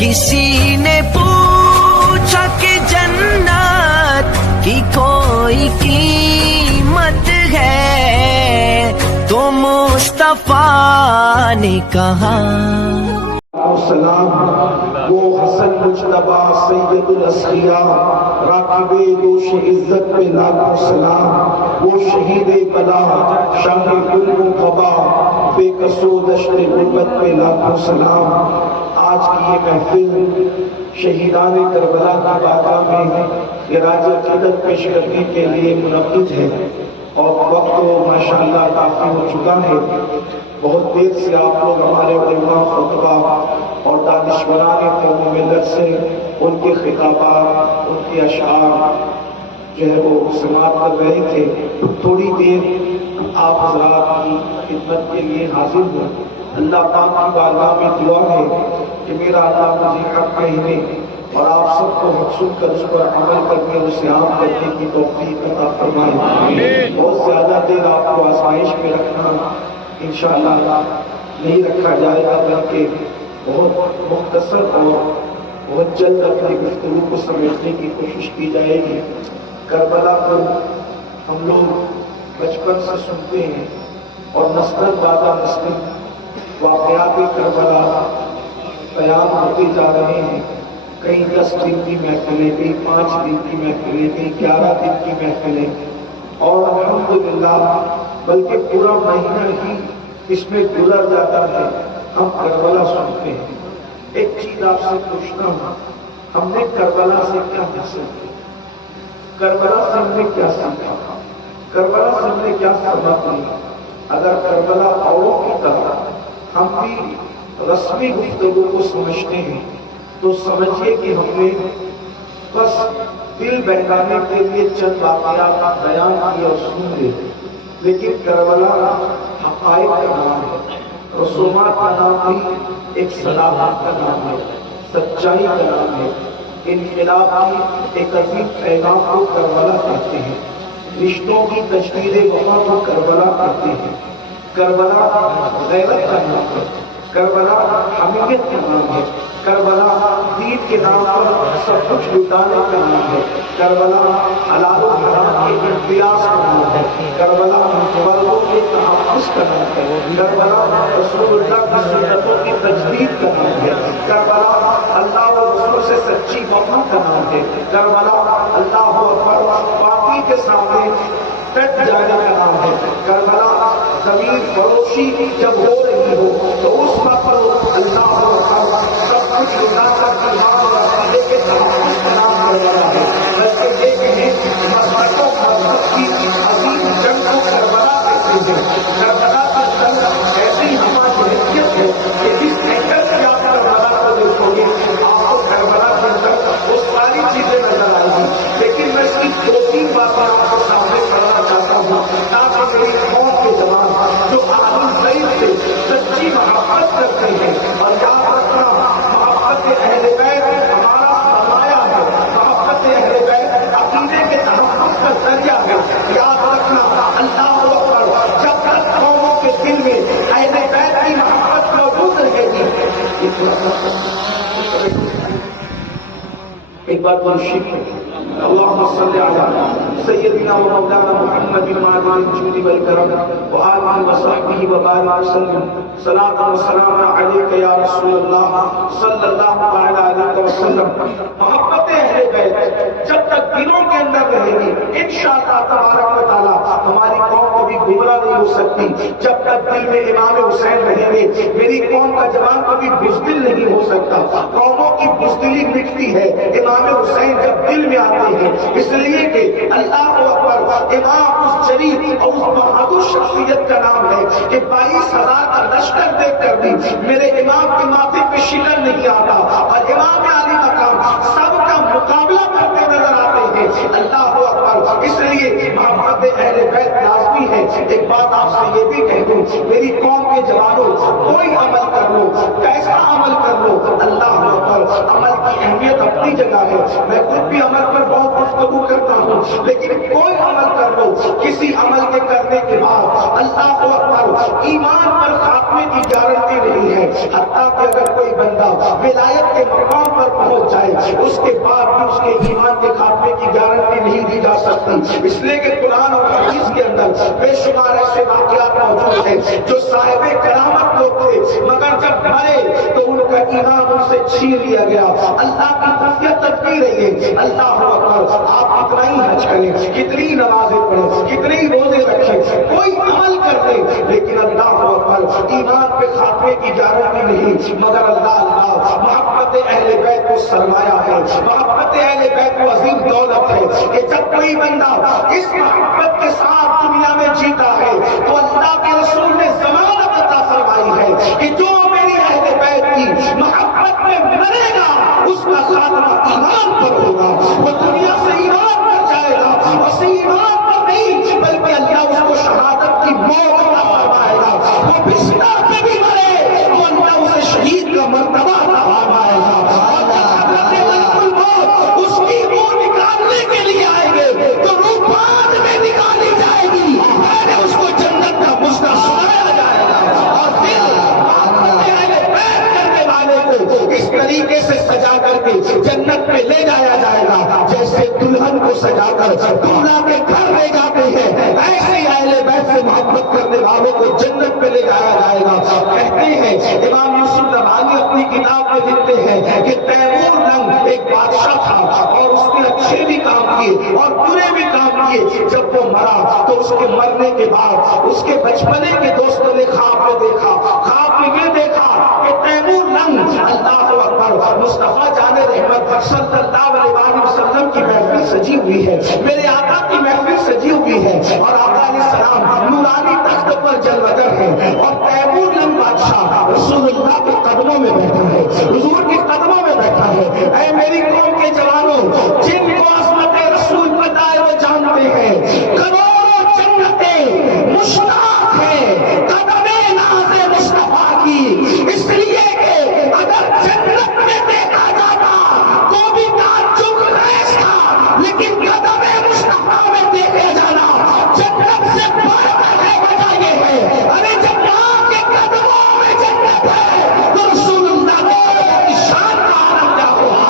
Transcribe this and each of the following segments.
کسی نے پوچھا کہ جنت کی کوئی قیمت ہے تو مصطفیٰ نے کہا سلام وہ حسن مجتبیٰ سید الاسقیاء راکب دوش عزت پہ لاکھوں سلام وہ شہید بلا شاہ گل و قبا بے کسو دشت غربت پہ لاکھوں سلام. آج کی یہ محفل شہیدان کربلا کی بارگاہ میں خراج عقیدت پیش کرنے کے لیے منعقد ہے اور وقت تو ماشاءاللہ کافی ہو چکا ہے. بہت دیر سے آپ لوگ ہمارے علماء خطبہ اور دانشوران قوم و ملت سے ان کے خطابات ان کے اشعار جو ہے وہ سماعت کر رہے تھے. تھوڑی دیر آپ حضرات کی خدمت کے لیے حاضر ہوں. اللہ پاک کی بارگاہ میں دعا ہے کہ میرا اللہ مجھے حق کہنے اور آپ سب کو حق سن کر اس پر عمل کرنے اور اسے عام کرنے کی توفیق عطا فرمائے. بہت زیادہ دیر آپ کو آزمائش میں رکھنا انشاءاللہ نہیں رکھا جائے گا بلکہ بہت مختصر اور بہت جلد اپنی گفتگو کو سمجھنے کی کوشش کی جائے گی. کربلا کو ہم لوگ بچپن سے سنتے ہیں اور نسل بعد نسل واقعات کربلا بیان ہوتے جا رہے ہیں. کئی 10 دن کی محفلیں، کئی 5 دن کی محفلیں، کئی 11 دن کی محفلیں اور الحمدللہ بلکہ پورا مہینہ ہی اس میں گزر جاتا ہے. ہم کربلا سنتے ہیں. ایک چیز آپ سے پوچھنا ہوں، ہم نے کربلا سے کیا حاصل کیا؟ کربلا سے ہم نے کیا سیکھا؟ کربلا سے ہم نے کیا سبق لیا؟ اگر کربلا اوروں کی طرح ہم بھی رسمی گفتگو کو سمجھتے ہیں تو سمجھیے کہ ہم نے بس دل بہلانے کے لیے چند واقعات بیان کیے اور سن لے. لیکن کربلا حقائق کا نام ہے، رسومات کا نام بھی ایک صداقت کا نام ہے، سچائی کا نام ہے. انقلاب کی ایک عظیم پیغام کو کربلا کہتے ہیں. رشتوں کی تجدید وفا کو کربلا کہتے ہیں. کربلا غیرت کا نام ہے، کربلا حمیت کا نام ہے، کربلا دین کے نام پر سب کچھ لٹانے کا نام ہے، کربلا حلال و حرام کے امتیاز کا نام ہے، کربلا مردوں کے تحفظ کا نام ہے، کربلا رسول اللہ کی سنتوں کی تجدید کا نام ہے، کربلا اللہ و رسول سے سچی وفا کا نام ہے، کربلا اللہ اکبر باقی کے سامنے ڈٹ جانے کا نام ہے، کربلا زمین فروشی جب ہو رہی ہو تو اس وقت اللہ اکبر سب کچھ لٹا کر ایمان اور عقیدے کے تحفظ کا نام کربلا ہے. بلکہ یہ کہیں مذہب و مذہب کی عظیم جنگ کو کربلا کہتے ہیں. کربلا کی جنگ ایسی ہماری حیثیت ہے کہ جس اینگل سے آپ کربلا کو دیکھو گے آپ کو کربلا کے اندر وہ ساری چیزیں نظر آئیں گی. لیکن میں صرف 2-3 باتیں آپ کو سامنے کرنا چاہتا ہوں تاکہ میری قوم کے جوان جو اہل البیت سے سچی محبت کرتے ہیں اور یاد رکھنا محبت اہل بیت ہمارا سرمایہ ہے، محبت اہل بیت عقیدے کے تحفظ کا ذریعہ ہے. یاد رکھنا اللہ اکبر جب تک قوموں کے دل میں اہل بیت کی محبت موجود رہے گی. ایک بات مرشد ہے اللهم صل على سيدنا ومولانا محمد وعلى الجود والكرم وآله وصحبه وبارك وسلم. صلاة وسلام عليك يا رسول الله صلی اللہ علیہ وسلم. محبت اہل بیت جب تک دلوں کے اندر رہے گی انشاءاللہ تبارک و تعالی ہماری قوم کبھی گمراہ نہیں ہو سکتی. جب تک دل میں امام حسین رہیں گے میری قوم کا جوان کبھی بزدل نہیں ہو سکتا. قوموں کی بزدلی مٹتی ہے امام حسین جب دل میں آتے ہیں، اس لیے کہ اللہ اکبر امام اس شریف اور اس بہادر شخصیت کا نام ہے کہ 22,000 کا لشکر دیکھ کر بھی میرے امام کے ماتھے پہ شکر نہیں آتا اور امام علی مقام سب کا مقابلہ کرتے نظر آتے ہیں. اللہ اکبر اس لیے محبت اہل بیت لازمی ہے. ایک بات آپ سے یہ بھی کہہ دوں میری قوم کے جوانوں کوئی عمل کر لو کیسا عمل کر لو اللہ اکبر عمل کی اہمیت اپنی جگہ ہے. میں خود بھی عمل پر بہت گفتگو کرتا ہوں لیکن کوئی عمل کر لو کسی عمل کے کرنے کے بعد اللہ اکبر ایمان پر خاتمے کی گارنٹی نہیں ہے. حتیٰ کہ اگر کوئی بندہ ولایت کے مقام پر پہنچ جائے اس کے بعد بھی اس کے ایمان کے خاتمے کی گارنٹی نہیں دی جا سکتی، اس لیے کہ قرآن اور حدیث کے اندر بے شمار ایسے واقعات موجود ہیں جو صاحب کرامت لوگ تھے مگر جب مرے تو ان کا ایمان ان سے چھین لیا گیا۔ اللہ کی خفیہ تدبیر ہے، اللہ اکبر، آپ کتنا ہی حج کریں، کتنی نمازیں پڑھیں، کتنے روزے رکھیں، کوئی عمل کر دیں، لیکن اللہ اکبر ایمان پہ خاتمے کی گارنٹی نہیں، مگر اللہ محبت اہل بیت کو سرمایہ ہے، محبت اہل بیت کو عظیم دولت ہے کہ جب کوئی بندہ اس محبت کے ساتھ دنیا میں جیتا ہے تو اللہ کے رسول نے ضمانت عطا فرمائی ہے کہ جو میری اہل بیت کی محبت میں مرے گا اس کا خاتمہ ایمان پر ہوگا، وہ دنیا سے ایمان پر جائے گا، اسے ایمان پر نہیں بلکہ اللہ اس کو شہادت کی موت عطا فرمائے گا، وہ بستر پہ بھی مرے تو اللہ اسے شہید کا مرتبہ عطا فرمائے گا، اور جب حضرت ملک الموت اس کی روح نکالنے کے لیے آئیں گے تو روح بعد میں نکالی جائے گی، پہلے اس کو جنت کا مژدہ سنایا جائے گا، اور پھر اہل بیت کرنے والے کو اس طریقے سے سجا کر کے جنت میں لے جایا جائے گا جیسے دلہن کو سجا کر دولہا کے گھر لے جاتے ہیں، ایسے ہی اہل بیت سے محبت کرنے والوں کو جنت میں لے جایا جائے گا۔ کہتے ہیں امام یوسف نبہانی اپنی کتاب میں لکھتے ہیں کہ تیمور لنگ ایک بادشاہ تھا اور اس نے اچھے بھی کام کیے اور برے بھی کام کیے، جب وہ مرا تو اس کے مرنے کے بعد اس کے بچپنے کے دوستوں نے خواب میں دیکھا، خواب میں یہ دیکھا کہ تیمور لنگ اللہ اکبر مصطفیٰ جان رحمت صلی اللہ علیہ وسلم کی محفل سجی ہوئی ہے، میرے آقا کی محفل سجی ہوئی ہے اور آقا علیہ السلام نورانی تخت پر جلوگر ہے اور تیمور لنگ بادشاہ رسول اللہ کے قدموں میں بیٹھا ہے، حضور کے قدموں میں بیٹھا ہے۔ اے میری قوم کے جوانوں، جن کو عظمت رسول پتہ ہے وہ جانتے ہیں، کروڑوں جنتیں مشتاق ہیں قدم ناز مصطفیٰ کی، اس لیے کہ اگر جنت میں دیکھا جاتا تو بھی تعجب خیز تھا، لیکن قدم مصطفیٰ میں دیکھے جانا جنت سے بڑھ ہے۔ وجہ یہ ہے ارے جب آپ کے قدموں میں جنت ہے تو رسول اللہ کی شان کا عالم کیا ہوگا۔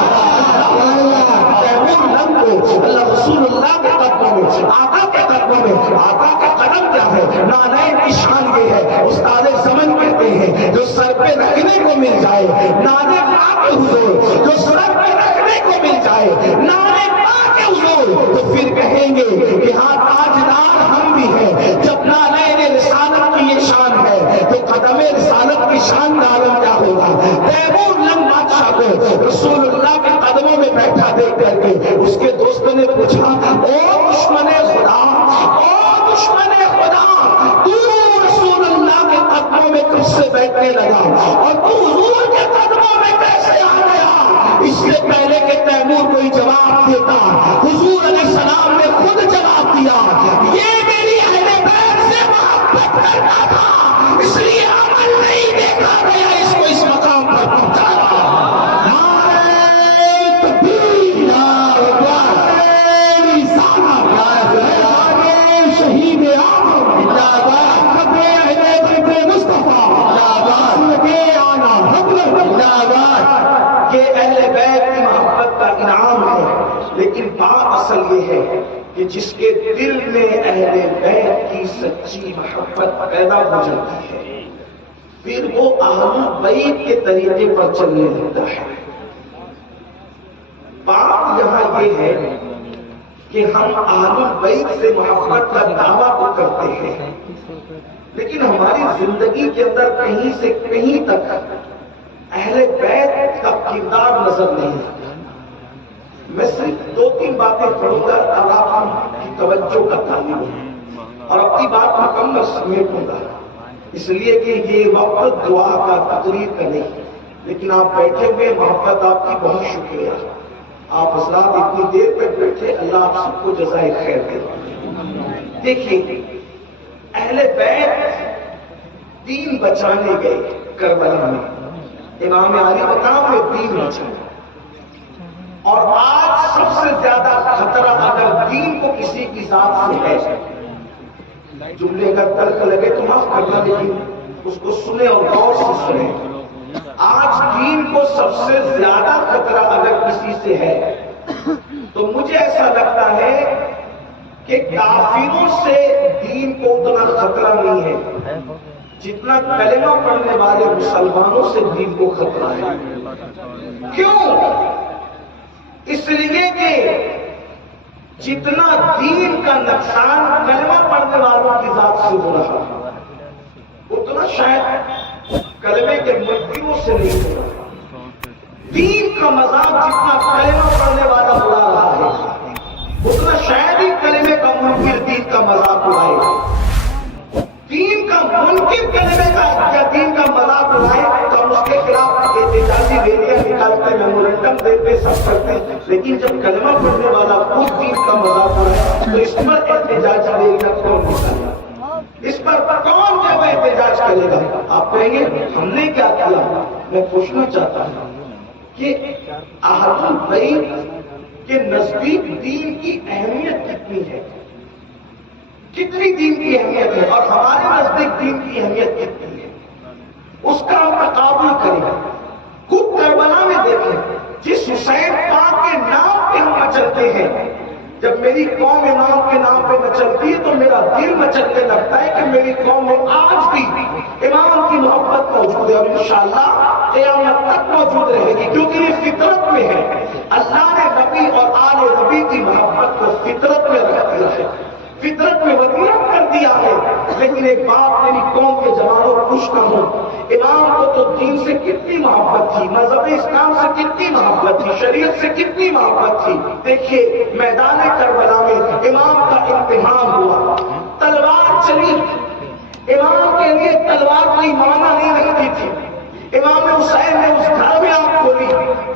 تیمور لنگ کو اللہ رسول اللہ کے قدموں میں، آقا کے قدموں میں، آقا کا قدم کیا ہے، نانین کی شان یہ ہے، استاد زمن کہتے ہیں جو سر پہ رکھنے کو مل جائے نانے پاک کے حضور، جو سر پہ رکھنے کو مل جائے نانے پاک کے حضور، تو پھر کہیں گے کہ ہاں تاجدار ہم بھی ہیں۔ جب نانین رسالت کی یہ شان ہے تو قدم رسالت کی شان کا عالم کیا ہوگا۔ تیمور لنگ بادشاہ کو رسول اللہ کے قدموں میں بیٹھا دیکھ کر کے اس کے دوستوں نے پوچھا، او دشمن خدا، او دشمن خدا، تو رسول اللہ کے قدموں میں کب سے بیٹھنے لگا اور تو حضور کے قدموں میں کیسے آ گیا؟ اس سے پہلے کہ تیمور کوئی جواب دیتا حضور علیہ السلام نے خود جواب دیا، یہ میری اہل بیت سے محبت کرتا تھا اس لیے عمل نہیں دیکھا گیا اس کو اس مقام پر پہنچایا۔ شہید یہ اہل بیت کی محبت کا انعام ہے، لیکن بات اصل یہ ہے کہ جس کے دل میں اہل بیت کی سچی محبت پیدا ہو جاتی ہے پھر وہ اہل بیت کے طریقے پر چلنے لگتا ہے۔ بات یہاں یہ ہے کہ ہم اہل بیت سے محبت کا دعویٰ تو کرتے ہیں لیکن ہماری زندگی کے اندر کہیں سے کہیں تک اہل بیت کا کردار نظر نہیں آتا۔ میں صرف 2-3 باتیں پڑھوں گا اور آپ کی توجہ کا طالب اور اپنی بات مکمل سمیٹوں گا، اس لیے کہ یہ وقت دعا کا تقریر کا نہیں، لیکن آپ بیٹھے ہوئے محبت آپ کی بہت شکریہ، آپ حضرات اتنی دیر تک بیٹھے، اللہ آپ سب کو جزائے خیر دے۔ دیکھیے اہل بیت دین بچانے گئے کربلا میں، امام علی مقام میں دین بچانے، اور آج سب سے زیادہ خطرہ اگر دین کو کسی کی ذات سے ہے، جملے کا تلخ لگے تو معاف کرنا، لیکن اس کو سنیں اور غور سے سنیں، آج دین کو سب سے زیادہ خطرہ اگر کسی سے ہے تو مجھے ایسا لگتا ہے کہ کافروں سے دین کو اتنا خطرہ نہیں ہے جتنا کلمہ پڑھنے والے مسلمانوں سے دین کو خطرہ ہے. کیوں؟ اس لیے کہ جتنا دین کا نقصان کلمہ پڑھنے والوں کی ذات سے ہو رہا ہے اتنا شاید کلمے کے منکروں سے نہیں ہو رہا. دین کا مذاق جتنا کلمہ پڑھنے والا اڑا رہا ہے اتنا شاید ہی کلمے کا منکر دین کا مذاق اڑائے. دین کا منکر کلمے کا یا دین کا مذاق اڑائے تو ہم اس کے خلاف احتجاجی ریلیاں نکالتے میمورنڈم دیتے سب کرتے ہیں. لیکن جب کلمہ پڑھنے والا خود دین کا مذاق اڑائے تو اس پر احتجاجی ریلیاں کون نکالے؟ اس پر کون جب احتجاج کرے گا؟ آپ کہیں گے ہم نے کیا کیا؟ میں پوچھنا چاہتا ہوں کہ اہل البیت کے نزدیک دین کی اہمیت کتنی ہے؟ کتنی دین کی اہمیت ہے اور ہمارے نزدیک دین کی اہمیت کتنی ہے؟ اس کا ہم تقابل کریں. خود کربلا میں دیکھیں جس حسین پاک کے نام پہ ہم مچلتے ہیں جب میری قوم امام کے نام پہ مچلتی ہے تو میرا دل مچلنے لگتا ہے کہ میری قوم میں آج بھی امام کی محبت موجود ہے اور انشاءاللہ قیامت تک موجود رہے گی کیونکہ یہ فطرت میں ہے. اللہ نے نبی اور آل نبی کی محبت کو فطرت میں رکھ دیا ہے, فطرت میں وطیرت کر دیا ہے. لیکن ایک بات میری قوم کے جوانوں کو پوچھتا ہوں, امام کو تو دین سے کتنی محبت تھی, مذہب اسلام سے کتنی محبت تھی, شریعت سے کتنی محبت تھی. دیکھیے میدان کربلا میں امام کا امتحان ہوا, تلوار چلی. امام کے لیے تلوار کوئی معنی نہیں رکھتی تھی. امام حسین نے اس گھر میں آنکھ کھولی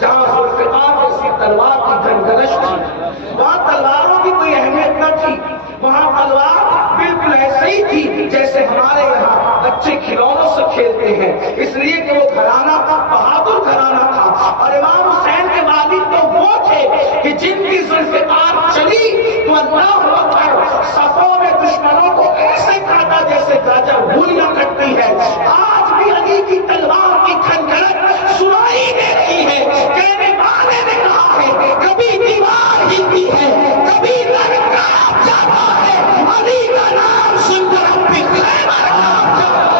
جہاں ذوالفقار جیسی تلوار کی گنگرش تھی. وہاں تلواروں کی کوئی اہمیت نہ تھی, وہاں تلوار بالکل ایسے ہی تھی جیسے ہمارے یہاں بچے کھلونوں سے کھیلتے ہیں. اس لیے کہ وہ گھرانہ بہادر گھرانہ تھا اور امام حسین کے والد تو وہ تھے کہ جن کی ذوالفقار چلی تو اللہ اکبر صفوں میں دشمنوں کو ایسے کاٹا جیسے گاجر گولیاں کٹتی ہے. آج بھی علی کی تلوار کی کھنگھرٹ سنائی دیتی ہے. کہنے والے نے کہا ہے کبھی دیوار ہلتی ہے کبھی لڑکا جاتا ہے, علی کا نام سن کر اپنی خیبر کام جاتا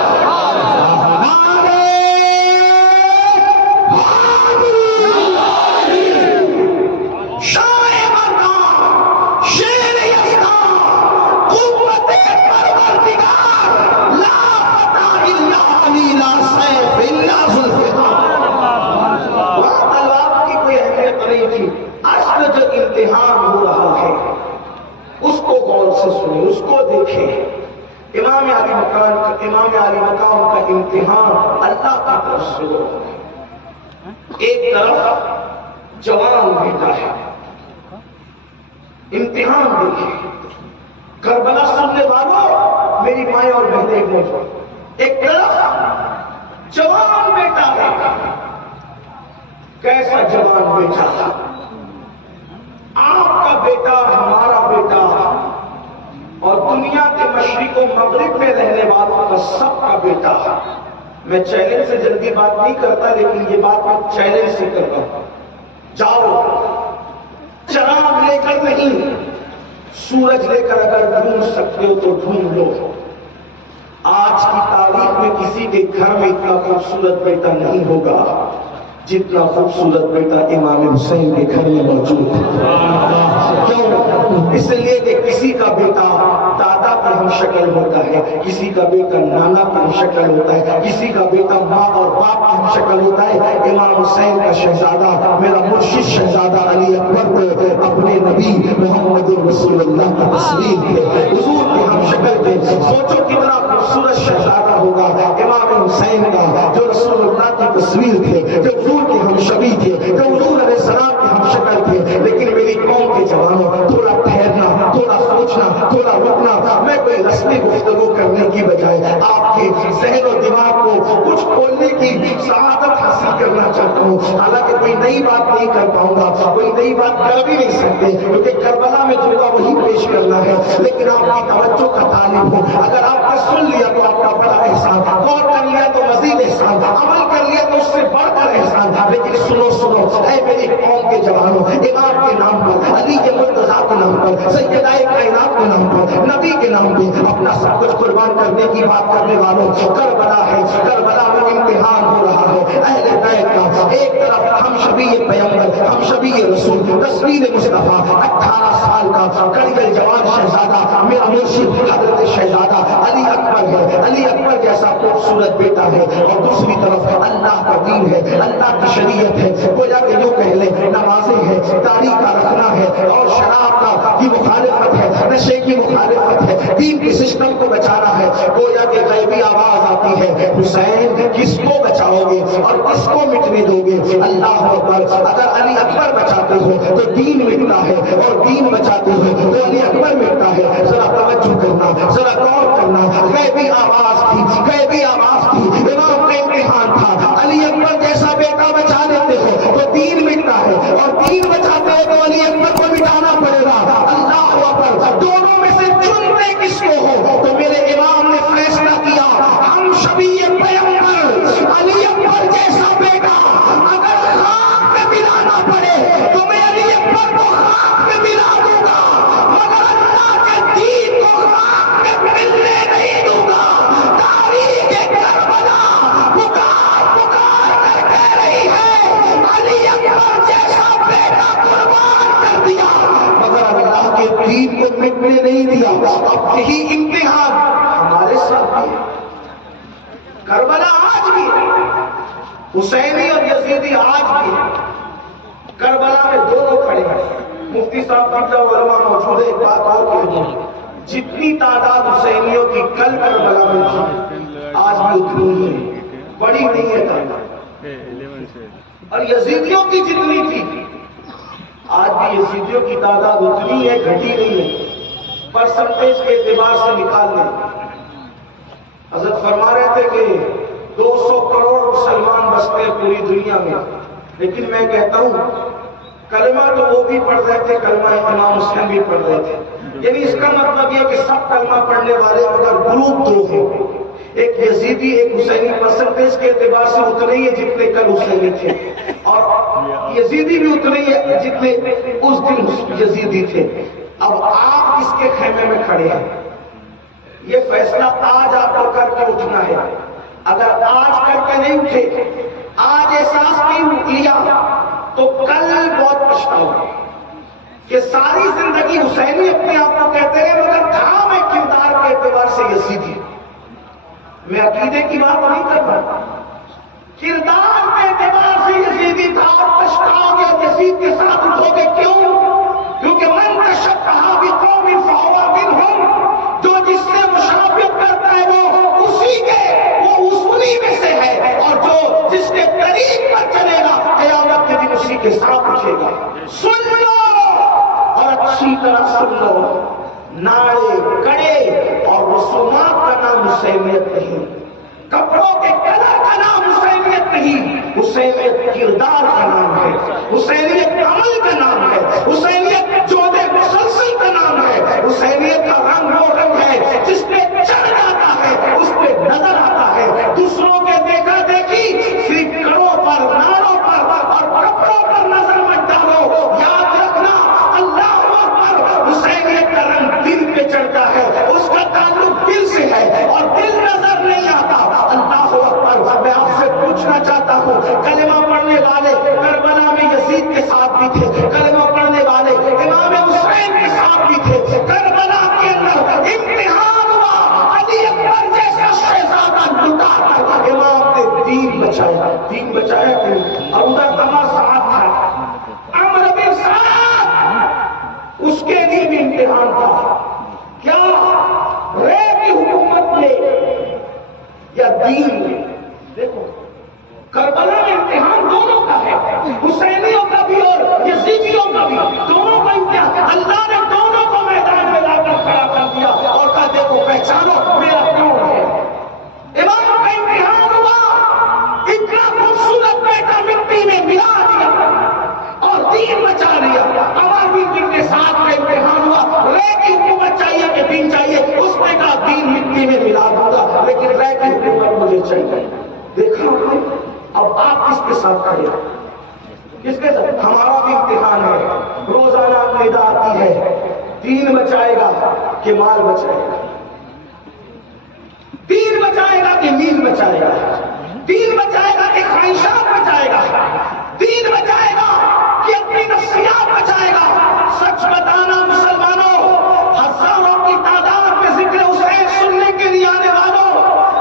امتحان ہو رہا ہے. اس کو غور سے سنیں, اس کو دیکھیں. امام علی مقام کا امتحان اللہ کی طرف سے ہو رہا ہے. ایک طرف جوان بیٹا ہے, امتحان دیکھیں. کربلا سننے والوں میری مائیں اور بہنیں ایک موجود, ایک طرف جوان بیٹا ہے. کیسا جوان بیٹا تھا؟ آپ کا بیٹا, ہمارا بیٹا اور دنیا کے مشرق و مغرب میں رہنے والوں کا سب کا بیٹا. میں چیلنج سے جلدی بات نہیں کرتا لیکن یہ بات میں چیلنج سے کرتا ہوں. جاؤ چراغ لے کر نہیں, سورج لے کر اگر ڈھونڈ سکتے ہو تو ڈھونڈ لو. آج کی تاریخ میں کسی کے گھر میں اتنا خوبصورت بیٹا نہیں ہوگا جتنا خوبصورت بیٹا امام حسین کے گھر میں موجود ہے. کیوں؟ اس لیے کہ کسی کا بیٹا دادا کا ہم شکل ہوتا ہے, کسی کا بیٹا نانا کا ہم شکل ہوتا ہے, کسی کا بیٹا ماں اور باپ کا ہم شکل ہوتا ہے. امام حسین کا شہزادہ میرا مرشد شہزادہ علی اکبر کو اپنے نبی محمد رسول اللہ کا تصویر تھے, حضور کی ہم شکل تھے. سوچو کتنا خوبصورت شہزادہ ہوگا امام حسین کا جو رسول اللہ کی تصویر تھے, جو حضور کے ہم شبی تھے, جو حضور علیہ السلام کے ہم شکل تھے. لیکن میری قوم کے جوانوں تھوڑا ٹھہرنا, تھوڑا سوچنا, تھوڑا رکنا. میں کوئی رسمی گفتگو کرنے کی بجائے آپ کے ذہن و دماغ کو کچھ بولنے کی سعادت حاصل کرنا چاہتا ہوں. حالانکہ کوئی نئی بات نہیں کر پاؤں گا, کوئی نئی بات کر بھی نہیں سکتے, کیونکہ کربلا میں جو وہی پیش کرنا ہے, لیکن آپ کی توجہ کا طالب ہوں. اگر آپ نے سن لیا تو آپ کا بڑا احسان, غور کر لیا تو مزید احسان, عمل کر لیا تو اس سے بڑھ کر احسان. لیکن سنو سنو اے میری قوم کے جوانوں, امام کے نام پر, علی کے مرتضیٰ کے نام پر, سیدہ کائنات کے نام پر, نبی کے نام پہ اپنا سب کچھ قربان کرنے کی بات کرنے والوں, کربلا ہے, کربلا میں امتحان ہو رہا ہے اہل بیت کا. ایک طرف ہم شبیہ پیغمبر, ہم شبیہ رسول, تصویر مصطفیٰ, 18 سال کا کڑیل جوان شہزادہ, میرا مرشد حضرت شہزادہ علی اکبر ہے, علی اکبر جیسا خوبصورت بیٹا ہے, اور دوسری طرف اللہ کا دین ہے, اللہ کی شریعت ہے. گویا کہ جو کہہ لیں نمازیں ہیں, تاریخ کا رکھنا ہے, اور شراب کی مخالفت ہے, نشے کی مخالفت ہے, دین کے سسٹم کو بچانا ہے. گویا کہ غیبی آواز آتی ہے, حسین کس کو بچاؤ گے اور کس کو مٹنے دو گے؟ اللہ اکبر. اگر علی اکبر بچاتے ہو تو دین مٹتا ہے, اور دین بچاتے ہو تو علی اکبر مٹتا ہے. ذرا توجہ کرنا, ذرا غور کرنا. غیبی آواز تھی, غیبی آواز تھی, امام کا امتحان تھا. علی اکبر جیسا بیٹا بچا لیتے ہو تو دین مٹتا ہے, اور دین بچاتے ہو تو علی اکبر کو مٹانا پڑے گا. اللہ اکبر. دونوں میں سے چنتے کس کو ہو؟ تو میرے امام نے فیصلہ کیا, ہم شبیہ پیغمبر علی اکبر جیسا بیٹا اگر خاک میں ملانا پڑے تو میں علی اکبر کو خاک میں ملا دوں گا, مگر اللہ کے دین کو خاک میں ملنے نہیں دوں گا. تاریخ کربلا پکار پکار کر کہہ رہی ہے علی اکبر جیسا بیٹا قربان کر دیا, مگر اللہ کے دین کو مٹنے نہیں دیا. اب یہی امتحان ہمارے ساتھ بھی ہے. کربلا آج بھی ہے, حسینی اور یزیدی آج بھی ہے. کربلا میں دونوں کھڑے ہیں. مفتی صاحب کا علماء موجود ہے. ایک بات اور کہہ دوں, جتنی تعداد حسینیوں کی کل کربلا میں تھی آج بھی اتنی ہی ہے, بڑی نہیں ہے تعداد. اور یزیدیوں کی جتنی تھی آج بھی یزیدیوں کی تعداد اتنی ہے, گھٹی نہیں ہے. پرسنٹیج کے اعتبار سے نکال لیں. حضرت فرما رہے تھے کہ 200 کروڑ مسلمان بستے ہیں پوری دنیا میں, لیکن میں کہتا ہوں کلمہ تو وہ بھی پڑھ رہے تھے, کلمہ امام مسلم بھی پڑھ رہے تھے. یعنی اس کا مطلب یہ کہ سب کلمہ پڑھنے والے مگر گروپ دو ہیں, ایک یزیدی ایک حسینی. پرسنٹیج کے اعتبار سے اتنے ہی جتنے کل حسینی تھے, اور یزیدی بھی اتنے ہی جتنے اس دن یزیدی تھے. اب آپ کس کے خیمے میں کھڑے ہیں؟ یہ فیصلہ آج آپ کو کر کے اٹھنا ہے. اگر آج کر کے نہیں اٹھے, آج احساس نہیں لیا تو کل بہت پچھتاؤ گے کہ ساری زندگی حسینی اپنے آپ کو کہتے ہیں, مگر تھا میں کردار کے اعتبار سے یزیدی. میں عقیدے کی بات نہیں کر رہا, کردار کے اعتبار سے یزیدی تھا, اور پچھتاؤ گے اور یزید کے ساتھ اٹھو گے. کیوں؟ کیونکہ من تشبہ بقوم فہو منہم, جو جس سے مشابہت کرتا ہے وہ اسی کے, وہ اسی میں سے ہے, اور جو جس کے قریب پر چلے گا قیامت کے دن اسی کے ساتھ اٹھے گا. سن لو اور اچھی طرح سن لو, نعرے کڑے اور رسومات کا نام حسینیت نہیں, کپڑوں کے کلر کا نام حسینیت نہیں. حسینیت کردار کا نام ہے, حسینیت عمل کا نام ہے, حسینیت جود مسلسل کا نام ہے. حسینیت کا رنگ وہ رنگ ہے جس پہ چڑھ جاتا ہے, اس پہ نظر آتا ہے. دوسروں کے دیکھا دیکھی فکروں پر, ناروں پر اور کپڑوں پر نظر مت ڈالو. یاد رکھنا اللہ اکبر, حسینیت کا رنگ دل پہ چڑھتا ہے, اس کا تعلق دل سے ہے, اور دل نظر نہیں آتا. اللہ اکبر. میں آپ سے پوچھنا چاہتا ہوں, کلمہ پڑھنے والے کربلا کھڑے ہو. کس کے ساتھ؟ ہمارا بھی امتحان ہے. روزانہ ندا آتی ہے دین بچائے گا کہ مال بچائے گا, دین بچائے گا کہ مین بچائے گا, دین بچائے گا کہ خواہشات بچائے گا, دین بچائے گا کہ اپنی نفسیات بچائے گا. سچ بتانا مسلمانوں, ہزاروں کی تعداد میں ذکر حسین سننے کے لیے آنے والوں,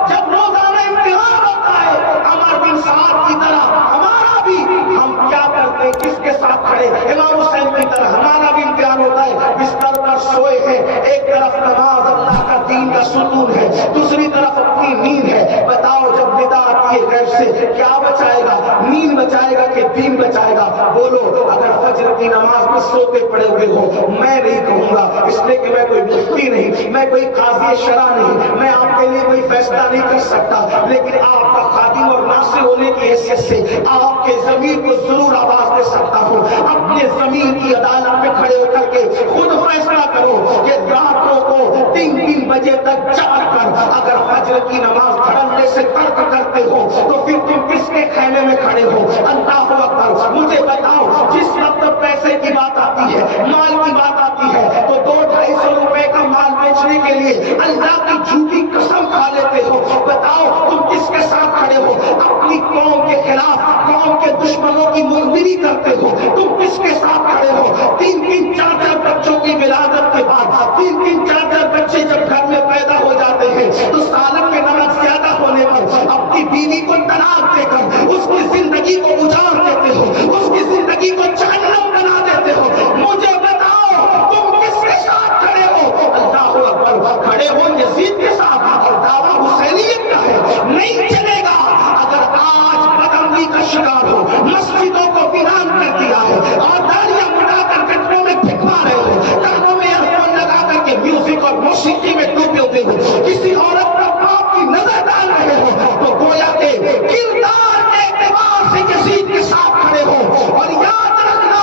جب روزانہ امتحان ہوتا ہے عمر بن سعد کی طرح ہمارا بھی, ہم کیا کرتے ہیں, کس کے ساتھ کھڑے؟ امام حسین کی طرح ہمارا بھی امتحان ہوتا ہے. بستر پر سوئے ہیں, ایک طرف نماز اللہ کا دین کا ستون ہے, دوسری طرف اپنی نیند ہے. بتاؤ جب ندا آتی ہے غیب سے کیا بچائے گا, نیند بچائے گا کہ دین بچائے گا؟ بولو. اگر فجر کی نماز میں سوتے پڑے ہوئے ہو, میں نہیں کہوں گا, اس لیے کہ میں کوئی مفتی نہیں, میں کوئی قاضی شرع نہیں, میں آپ کے لیے کوئی فیصلہ نہیں کر سکتا, لیکن آپ کا خادم اور ناصر ہونے کی حیثیت سے آپ کے ضمیر کو ضرور آواز دے سکتا ہوں. اپنے ضمیر کی عدالت میں کھڑے ہو کر کے خود فیصلہ کرو کہ راتوں کو 3 بجے تک جاگ کر اگر فجر کی نماز دھڑلے سے ترک کرتے ہو تو پھر تم کس کے خیمے میں کھڑے ہو؟ اللہ اکبر. مجھے بتاؤ, جس وقت پیسے کی بات آتی ہے, مال کی بات آتی ہے, تو 200-250 روپے کا مال بیچنے کے لیے اللہ کی جھوٹی قسم کھا لیتے ہو. بتاؤ تم کس کے ساتھ کھڑے ہو؟ اپنی قوم کے خلاف قوم کے دشمنوں کی ملزمی کرتے ہو, تم کس کے ساتھ کھڑے ہو؟ 3-4 بچوں کی ولادت کے بعد 3-4 بچے جب گھر میں پیدا ہو جاتے ہیں تو سالن میں نمک زیادہ ہونے پر اپنی بیوی کو طلاق دے کر اس کی زندگی کو اجاڑ دیتے ہو, اس کی زندگی کو جہنم بنا دیتے ہو. مجھے بتاؤ تم کس کے ساتھ کھڑے ہو؟ اللہ اکبر. کھڑے ہو یزید کے ساتھ, اور دعویٰ حسینیت کا ہے. نہیں چلے گا. اگر آج بدعملی کا شکار ہو, مسجدوں کو ویران کر دیا ہے اور داڑیاں مٹا کر گٹروں میں پھینکوا رہے ہو, کانوں میں ایئر فون لگا کر کے میوزک اور موسیقی میں ڈوبے ہوتے ہو, کسی عورت پر باپ کی نظر ڈال رہے ہو, تو گویا کے کردار کے اعتبار سے یزید کے ساتھ کھڑے ہو. اور یاد رکھنا,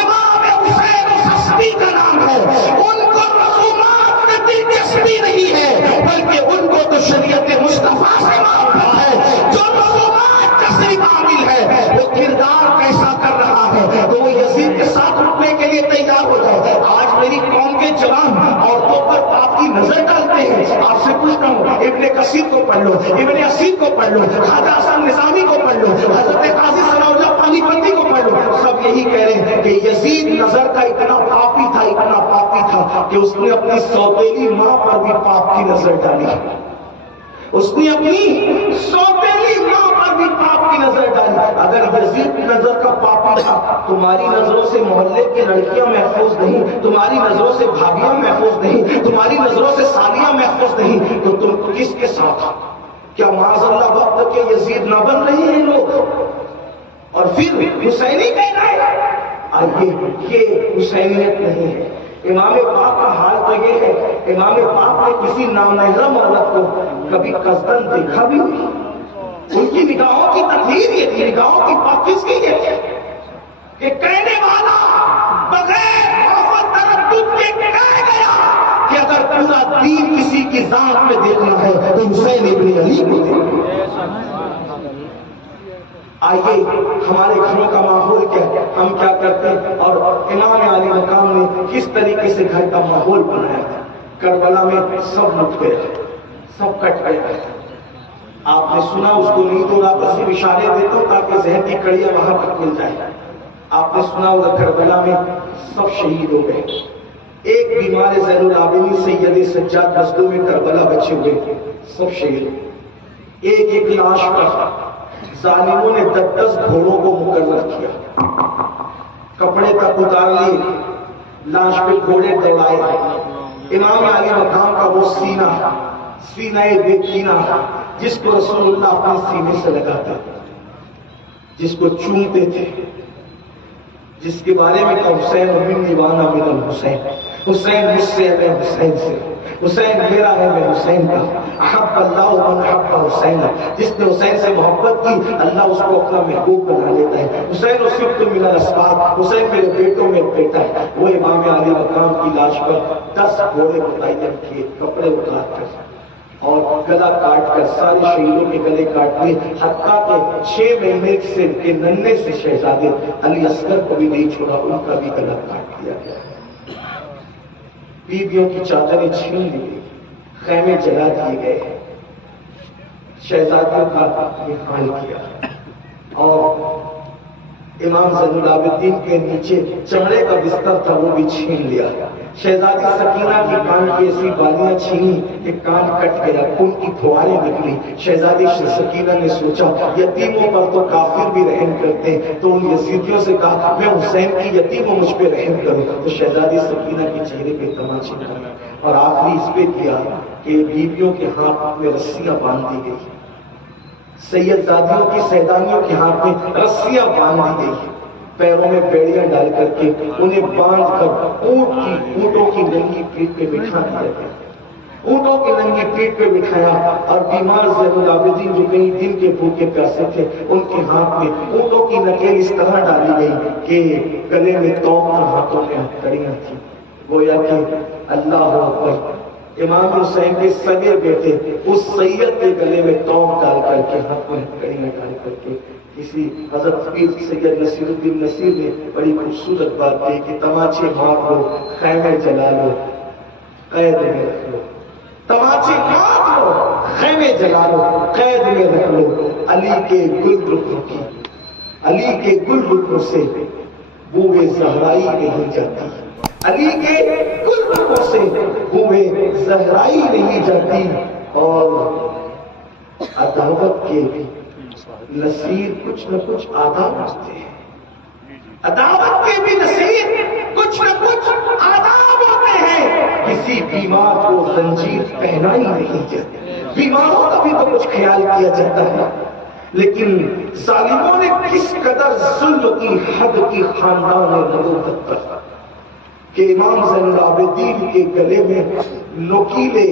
امام حسین اس ہستی کا نام ہے, ان کو رسومات میں دلچسپی نہیں ہے, بلکہ ان کو تو شریعت مصطفیٰ سے معاملہ ہے. جو رسومات کا صرف عامل ہے وہ کردار کیسا کر رہا ہے, تو وہ یزید کے ساتھ اٹھنے کے لیے تیار ہو جائے. آج میری قوم کے جوان عورتوں پر پاپ کی نظر ڈالتے ہیں. آپ سے پوچھتا ہوں, ابن کثیر کو پڑھ لو, ابن اسیر کو پڑھ لو, خواجہ حسن نظامی کو پڑھ لو, حضرت قاضی ثناء اللہ پانی پتی کو پڑھ لو, سب یہی کہہ رہے ہیں کہ یزید نظر کا اتنا پاپی تھا, اتنا پاپی تھا کہ اس نے اپنی سوتیلی ماں پر بھی پاپ کی نظر ڈالی. اس نے اپنی سوتیلی ماں پر بھی پاپ کی نظر ڈالی. اگر یزید کی نظر کا پاپی تھا, تمہاری نظروں سے محلے کی لڑکیاں محفوظ نہیں, تمہاری نظروں سے بھابیاں محفوظ نہیں, تمہاری نظروں سے سالیاں محفوظ نہیں, تو تم کس کے ساتھ؟ کیا معاذ اللہ وقت کے یزید نہ بن رہے ہیں لوگ؟ اور پھر حسینی کہہ رہے ہیں. یہ حسینیت نہیں ہے. امام پاک کا حال تو یہ ہے, امام پاک نے کسی نامحرم عورت کو کبھی قصدن دیکھا بھی نہیں. ان کی نگاہوں کی تقریر یہ تھی, نگاہوں کی بات کس کی یہ تھی کہ کہنے والا بغیر خوف تردد کے کہہ گیا کہ اگر پورا دین کسی کی ذات میں دیکھنا ہے تو حسین ابن علی کو دیکھنا. آئیے ہمارے گھروں کا ماحول کیا ہے, ہم کیا کرتے ہیں, اور امام علی مقام نے کس طریقے سے گھر کا ماحول بنایا تھا. کربلا میں سب لٹ گئے, سب کٹ گئے. آپ نے سنا, اس کو نیند اور آپ سے اشارے دیتا ہوں تاکہ ذہن کی کڑیاں وہاں تک مل جائے. آپ نے سنا ہوگا کربلا میں سب شہید ہو گئے. ایک بیمار زین العابدین سید سجاد بزدو میں کربلا بچے ہوئے, سب شہید. ایک لاش پر ظالموں نے 10 گھوڑوں کو مقرر کیا, کپڑے تک اتار لیے, لاش پہ گھوڑے دوڑائے. امام علی مقام کا وہ سینہ بے کینہ جس کو رسول اللہ اپنے سینے سے لگاتے, جس کو چومتے تھے, جس کے بارے میں کہا حسین من دیوانہ من الحسین, حسین مجھ سے ہے میں حسین سے, حسین میرا ہے میں حسین کا. احب اللہ من احب حسین, جس نے حسین سے محبت کی اللہ اس کو اپنا محبوب بنا لیتا ہے. حسین صفت من الاسباب, حسین میرے بیٹوں میں بیٹا ہے. وہ امام علی مقام کی لاش پر 10 گھوڑے بتائی جب کیے, کپڑے اتار کر اور گلا کاٹ کر سارے شہیدوں کے گلے کاٹ دیے، حتیٰ کہ 6 مہینے سے کے ننھے سے شہزادے علی اصغر کو بھی نہیں چھوڑا، ان کا بھی گلا کاٹ دیا گیا۔ بیویوں کی چادریں چھین لی گئی، خیمے جلا دیے گئے، شہزادیوں کا حال کیا، اور امام زین العابدین کے نیچے چمڑے کا بستر تھا وہ بھی چھین لیا۔ شہزادی سکینہ کی کان کی ایسی بالیاں چھینی کہ کان کٹ گیا، خون کی پھواریں نکلی۔ شہزادی سکینہ نے سوچا یتیموں پر تو کافر بھی رحم کرتے ہیں، تو ان یزیدیوں سے کہا میں حسین کی یتیموں مجھ پہ رحم کروں، تو شہزادی سکینہ کے چہرے پہ تماچے کرا، اور آخری اس پہ کیا کہ بیویوں کے ہاتھ میں رسیاں باندھ دی گئی، سیدزادیوں کی سیدانیوں کے ہاتھ میں رسیاں باندھ دی گئی، پیروں میں بیڑیاں ڈال کر کے انہیں باندھ کر اونٹوں کی ننگی پیٹھ پہ بٹھا دیا گیا، اونٹوں کی ننگی پیٹھ پہ بٹھایا، اور بیمار زین العابدین جو کئی دن کے بھوکے پیاسے تھے ان کے ہاتھ میں اونٹوں کی نکیل اس طرح ڈالی گئی کہ گلے میں توپ اور ہاتھوں میں ہتھکڑیاں تھیں، گویا کہ اللہ اکبر امام حسین کے سگے بیٹے اس سید کے گلے میں توپ ڈال کر کے ہاتھ میں ہتھکڑیاں ڈال کر کے کسی حضرت پیر سید نصیر الدین نصیر نے بڑی خوبصورت بات کی کہ تماچے مار لو، خیمے جلا لو، قید میں رکھ لو، تماچے مار لو، خیمے جلا لو، قید میں رکھ لو، علی کے گل رخوں کی، علی کے گل رخوں سے بوئے زہرائی نہیں جاتی، علی کے گل رخوں سے بوئے زہرائی نہیں جاتی، اور عداوت کے بھی نصیر کچھ نہ کچھ آداب ہوتے ہیں، عداوت کے بھی نصیر کچھ نہ کچھ آداب ہوتے ہیں، کسی بیمار کو زنجیر پہنائی نہیں جاتی، بیماروں کا بھی تو کچھ خیال کیا جاتا ہے، لیکن ظالموں نے کس قدر ظلم کی حد کی خاندان نبوت پر کہ امام زین العابدین کے گلے میں نوکیلے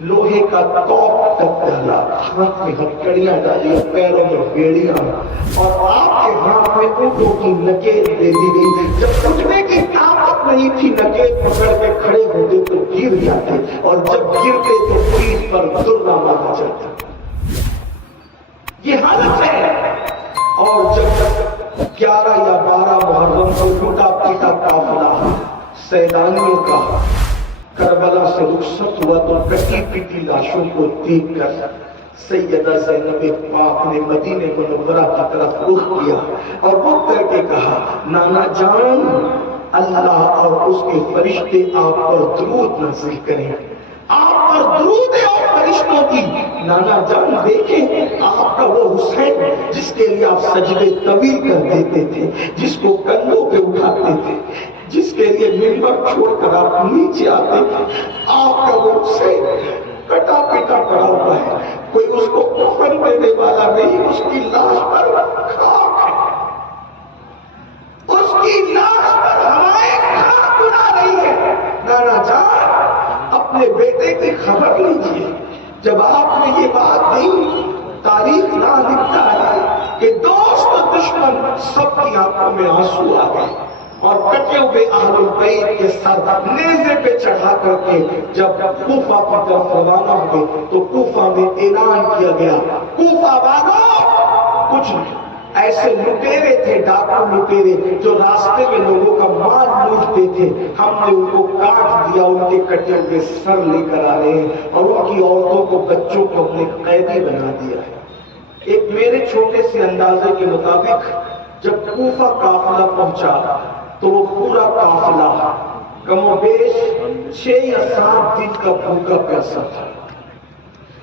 لوہے کا توپ تک ڈالا، ہاتھ میں ہتھکڑیاں ڈالی، پیروں میں بیڑیاں، اور آپ کے ہاتھ میں اونٹوں کی نکیل دے دی گئی، جب اٹھنے کی طاقت نہیں تھی نکیل پکڑ کے کھڑے ہوتے تو گر جاتے، اور جب گرتے تو پیٹھ پر درنا مارا جاتا، یہ حالت ہے۔ اور جب 11 یا 12 محرم کو ٹوٹا پیٹا قافلہ سیدانیوں کا کربلا سے رخصت ہوا تو کٹی پیٹی لاشوں کو دیکھ کر سیدہ زینب پاک نے مدینہ منورہ کی طرف رخ کیا اور رخ کر کے کہا نانا جان اللہ اور اس کے فرشتے آپ پر درود نازل کریں، آپ پر درود ہے اور فرشتوں کی۔ نانا جان دیکھیں آپ کا وہ حسین جس کے لیے آپ سجدے طویل کر دیتے تھے، جس کو کندھوں پہ اٹھاتے تھے، جس کے لیے منبر چھوڑ کر آپ نیچے آتے تھے، آپ کا وہ حسین کٹا پیٹا پڑا ہوا ہے، کوئی اس کو کفن دینے والا نہیں، اس کی لاش پر خاک ہے، اس کی لاش پر ہوائیں خاک اڑا رہی ہے۔ نانا جان اپنے بیٹے کی خبر لیجیے۔ جب آپ نے یہ بات دی تاریخ نہ لکھتا ہے کہ دوست و دشمن سب کی آنکھوں میں آنسو آ گئے، اور کٹے ہوئے اہل البیت کے سر نیزے پہ چڑھا کر کے جب کوفہ کی طرف روانہ ہوئے تو کوفہ میں اعلان کیا گیا کوفہ والوں، کچھ ایسے لٹیرے تھے، ڈاکو لٹیرے جو راستے میں لوگوں کا مال لوٹتے تھے، ہم نے ان کو کاٹ دیا، ان کے کٹے ہوئے سر لے کر آ رہے ہیں اور ان کی عورتوں کو بچوں کو اپنے قیدی بنا دیا ہے۔ ایک میرے چھوٹے سے اندازے کے مطابق جب کوفہ قافلہ پہنچا تو وہ پورا قافلہ کم و بیش 6 یا 7 دن کا بھوکا پیاسا تھا،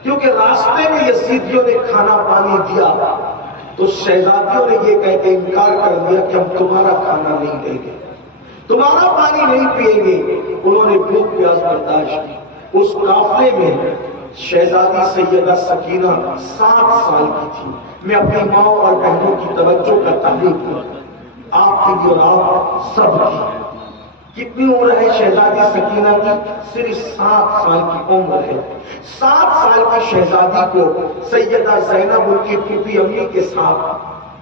کیونکہ راستے میں یزیدیوں نے کھانا پانی دیا تو شہزادیوں نے یہ کہہ کے انکار کر دیا کہ ہم تمہارا کھانا نہیں لیں گے، تمہارا پانی نہیں پیئیں گے۔ انہوں نے بھوک پیاس برداشت کی۔ اس قافلے میں شہزادی سیدہ سکینہ 7 سال کی تھی۔ میں اپنی ماں اور بہنوں کی توجہ کا تعلق کرتا آپ کی بھی اور آپ سب کی۔ کتنی عمر ہے شہزادی سکینہ کی؟ صرف 7 سال کی عمر ہے۔ 7 سال کی شہزادی کو سیدہ زینب ان کی پھوپھی امی کے ساتھ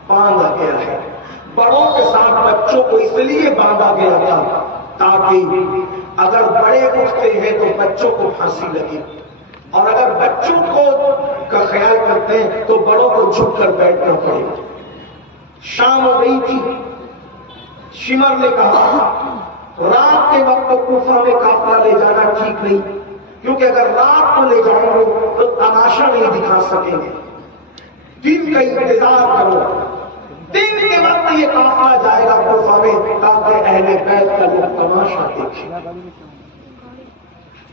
باندھا گیا ہے۔ بڑوں کے ساتھ بچوں کو اس لیے باندھا گیا تھا تاکہ اگر بڑے اٹھتے ہیں تو بچوں کو پھانسی لگے، اور اگر بچوں کو کا خیال کرتے ہیں تو بڑوں کو جھک کر بیٹھنا پڑے گا. شام ہو گئی تھی. شمر نے کہا رات کے وقت کو کوفہ میں قافلہ لے جانا ٹھیک نہیں، کیونکہ اگر رات کو لے جائیں گے تو تماشا نہیں دکھا سکیں گے. دن کا انتظار کرو، دن کے وقت یہ قافلہ جائے گا کوفہ میں تاکہ اہل بیت کا لوگ تماشا دیکھیں.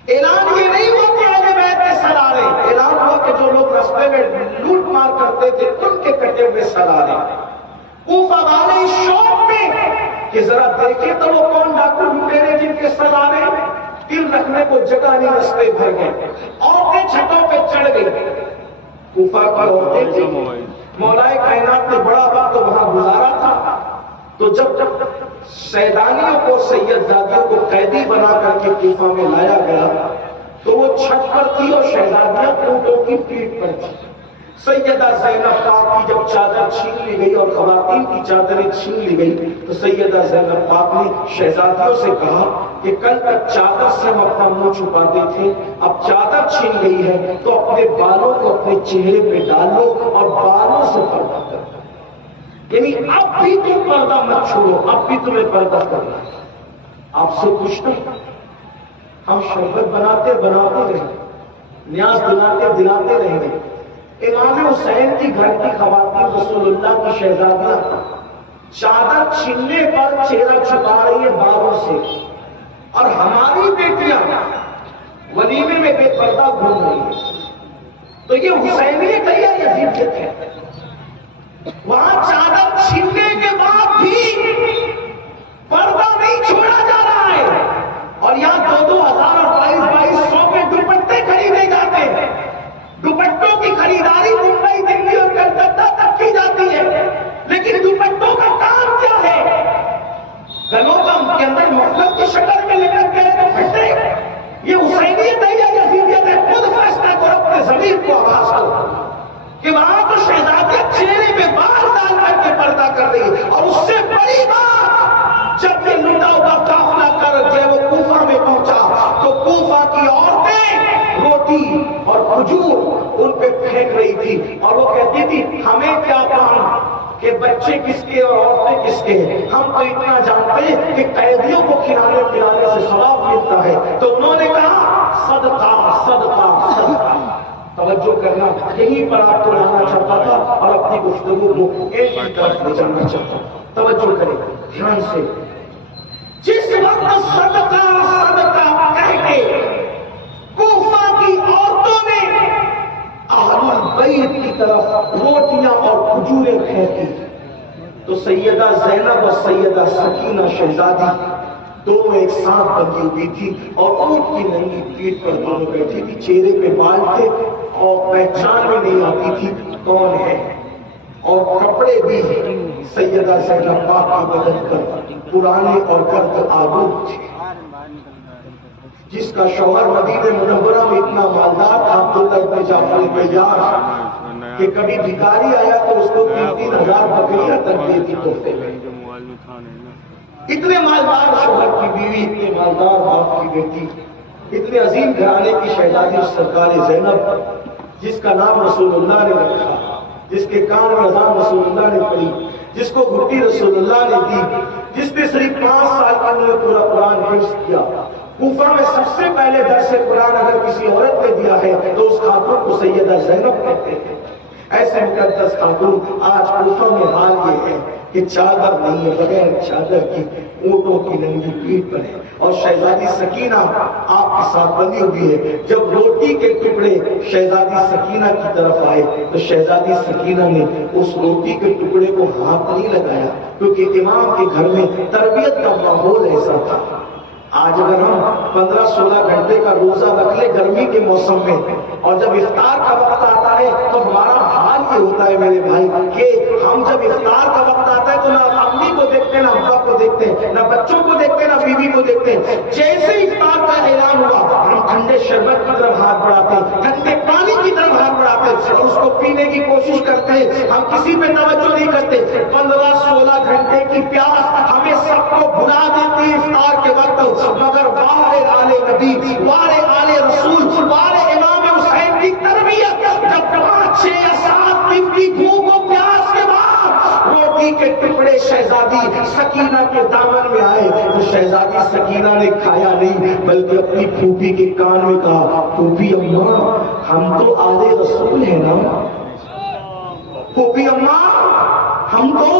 اعلان یہ نہیں ہوا کہ اہل بیت کے سر آ رہے، اعلان ہوا کہ جو لوگ رستے میں لوٹ مار کرتے تھے ان کے کٹے ہوئے سر آ رہے. کوفہ والے اس شوق میں کہ ذرا دیکھیں تو وہ کون ڈاکو لٹیرے جن کے سر آ رہے ہیں. دل رکھنے کو جگہ نہیں، رستے بھر گئے. عورتیں چھتوں پہ چڑھ گئی. کوفہ کی عورتیں تھیں، مولا کائنات نے بڑا وقت وہاں گزارا تھا. تو جب سیدانیوں کو سید زادیوں کو قیدی بنا کر کے کوفہ میں لایا گیا تو وہ چھت پر تھی اور شہزادیاں اونٹوں کی پیٹھ پر تھی. سیدہ زینب پاک کی جب چادر چھین لی گئی اور خواتین کی چادریں چھین لی گئی تو سیدہ زینب پاک نے شہزادیوں سے کہا کہ کل تک چادر سے ہم اپنا منہ چھپاتے تھے، اب چادر چھین گئی ہے تو اپنے بالوں کو اپنے چہرے پہ ڈالو اور بالوں سے پردہ کرو. یعنی اب بھی تم پردہ مت چھوڑو، اب بھی تمہیں پردہ کرنا. آپ سے پوچھتا ہم شربت بناتے رہے، نیاز دلاتے رہے. امام حسین کی گھر کی خواتین رسول اللہ کی شہزادیاں چادر چھیننے پر چہرہ چھپا رہی ہے بالوں سے، اور ہماری بیٹیاں ولیمے میں بے پردہ گھوم رہی ہیں. تو یہ حسینیت ہے یا یزیدیت ہے؟ وہاں چادر چھیننے کے بعد بھی پردہ نہیں چھوڑا جا رہا ہے، اور یہاں 2,000 اور 2,200 کے دوپٹے خریدے جاتے ہیں. دوپٹوں کی خریداری ممبئی، دلی اور کلکتہ تک کی جاتی ہے، لیکن دوپٹوں کا کام کیا ہے؟ گلوں کا کے اندر مفلت کی شکل میں لے کر کے دوپٹے. یہ حسینیت ہے یا یزیدیت ہے؟ خود فیصلہ کرو، اپنے ضمیر کو آواز کرو کہ وہاں تو شہزادیاں چہرے میں بال ڈال کر کے پردہ کر رہی ہے. اور اس سے بڑی بات، جب یہ لوٹا ہوا قافلہ کر جب وہ کوفہ میں پہنچا تو کوفہ کی عورتیں روٹی اور کھجور ان پہ پھینک رہی تھی، اور وہ کہتی تھی ہمیں کیا کام کہ بچے کس کے اور عورتیں کس کے ہیں، ہم تو اتنا جانتے ہیں کہ قیدیوں کو کھلانے پلانے سے ثواب ملتا ہے. تو انہوں نے کہا صدقہ صدقہ صدقہ. توجہ کرنا، یہیں پر آپ کو لانا چاہتا تھا اور اپنی گفتگو کو ایک ہی طرف لے جانا چاہتا ہوں. توجہ کریں دھیان سے. جس وقت صدقہ صدقہ کہہ کے کوفہ کی عورتوں نے اہل البیت کی طرف روٹیاں اور کھجوریں پھینکی تو سیدہ زینب اور سیدہ سکینہ شہزادی دونوں ایک ساتھ بندھی ہوئی تھی اور اونٹ کی ننگی پیٹھ پر دونوں بیٹھی تھی. چہرے پہ بال تھے اور پہچان میں نہیں آتی تھی کون ہے، اور کپڑے بھی سیدہ زینب پاک کی بدن پر پرانے اور گرد آلود تھے. جس کا شوہر مدینہ منورہ میں اتنا مالدار تھا عبداللہ ابن جعفر الطیار کہ کبھی بھکاری آیا تو اس کو 3,000 بکریاں تک دیتی تحفے میں. اتنے مالدار شوہر کی بیوی، اتنے مالدار باپ کی بیٹی، اتنے عظیم گھرانے کی شہزادی سرکار زینب، جس کا نام رسول اللہ نے رکھا، جس کے کان میں اذان رسول اللہ نے پڑھی، جس کو گھٹی رسول اللہ نے دی، جس نے صرف 5 سال کا انہوں نے پورا قرآن حفظ کیا. کوفہ میں سب سے پہلے درس قرآن اگر کسی عورت نے دیا ہے تو اس خاتون کو سیدہ زینب کہتے ہیں. ایسے مقدس خاتون، آج کوفہ میں حال یہ ہے کہ چادر نہیں ہے، بغیر چادر کی اونٹوں کی ننگی پیٹھ پر ہے. اور شہزادی سکینہ آپ کے ساتھ بندھی ہوئی ہے. جب روٹی کے ٹکڑے شہزادی سکینہ کی طرف آئے تو شہزادی سکینہ نے اس روٹی کے ٹکڑے کو ہاتھ نہیں لگایا، کیونکہ امام کے گھر میں تربیت کا ماحول ایسا تھا. آج اگر ہم 15-16 گھنٹے کا روزہ رکھ لیں گرمی کے موسم میں اور جب افطار کا وقت آتا ہے تو ہمارا حال یہ ہوتا ہے میرے بھائی کہ ہم جب افطار کا وقت آتا ہے تو نہ امی کو دیکھتے ہیں، نہ ابا کو دیکھتے ہیں، نہ بچوں کو دیکھتے ہیں، نہ بیوی کو دیکھتے ہیں. جیسے افطار کا اعلان ہوا ہم ٹھنڈے شربت کی طرف ہاتھ بڑھاتے ہیں، ٹھنڈے پانی کی طرف ہاتھ بڑھاتے ہیں اور اس کو پینے کی کوشش کرتے ہیں. ہم کسی پہ توجہ نہیں کرتے. 15-16 گھنٹے کی پیاس ہمیں سب کو بھلا دیتی ہے افطار کے وقت، مگر وارے آل نبی، وارے آل رسول، وارے امام حسین سکینہ کے دامن میں آئے تو شہزادی سکینہ نے کھایا نہیں بلکہ اپنی پھوپھی کے کان میں کہا پھوپھی اماں ہم تو آلے رسول ہیں نا، پھوپھی اماں ہم تو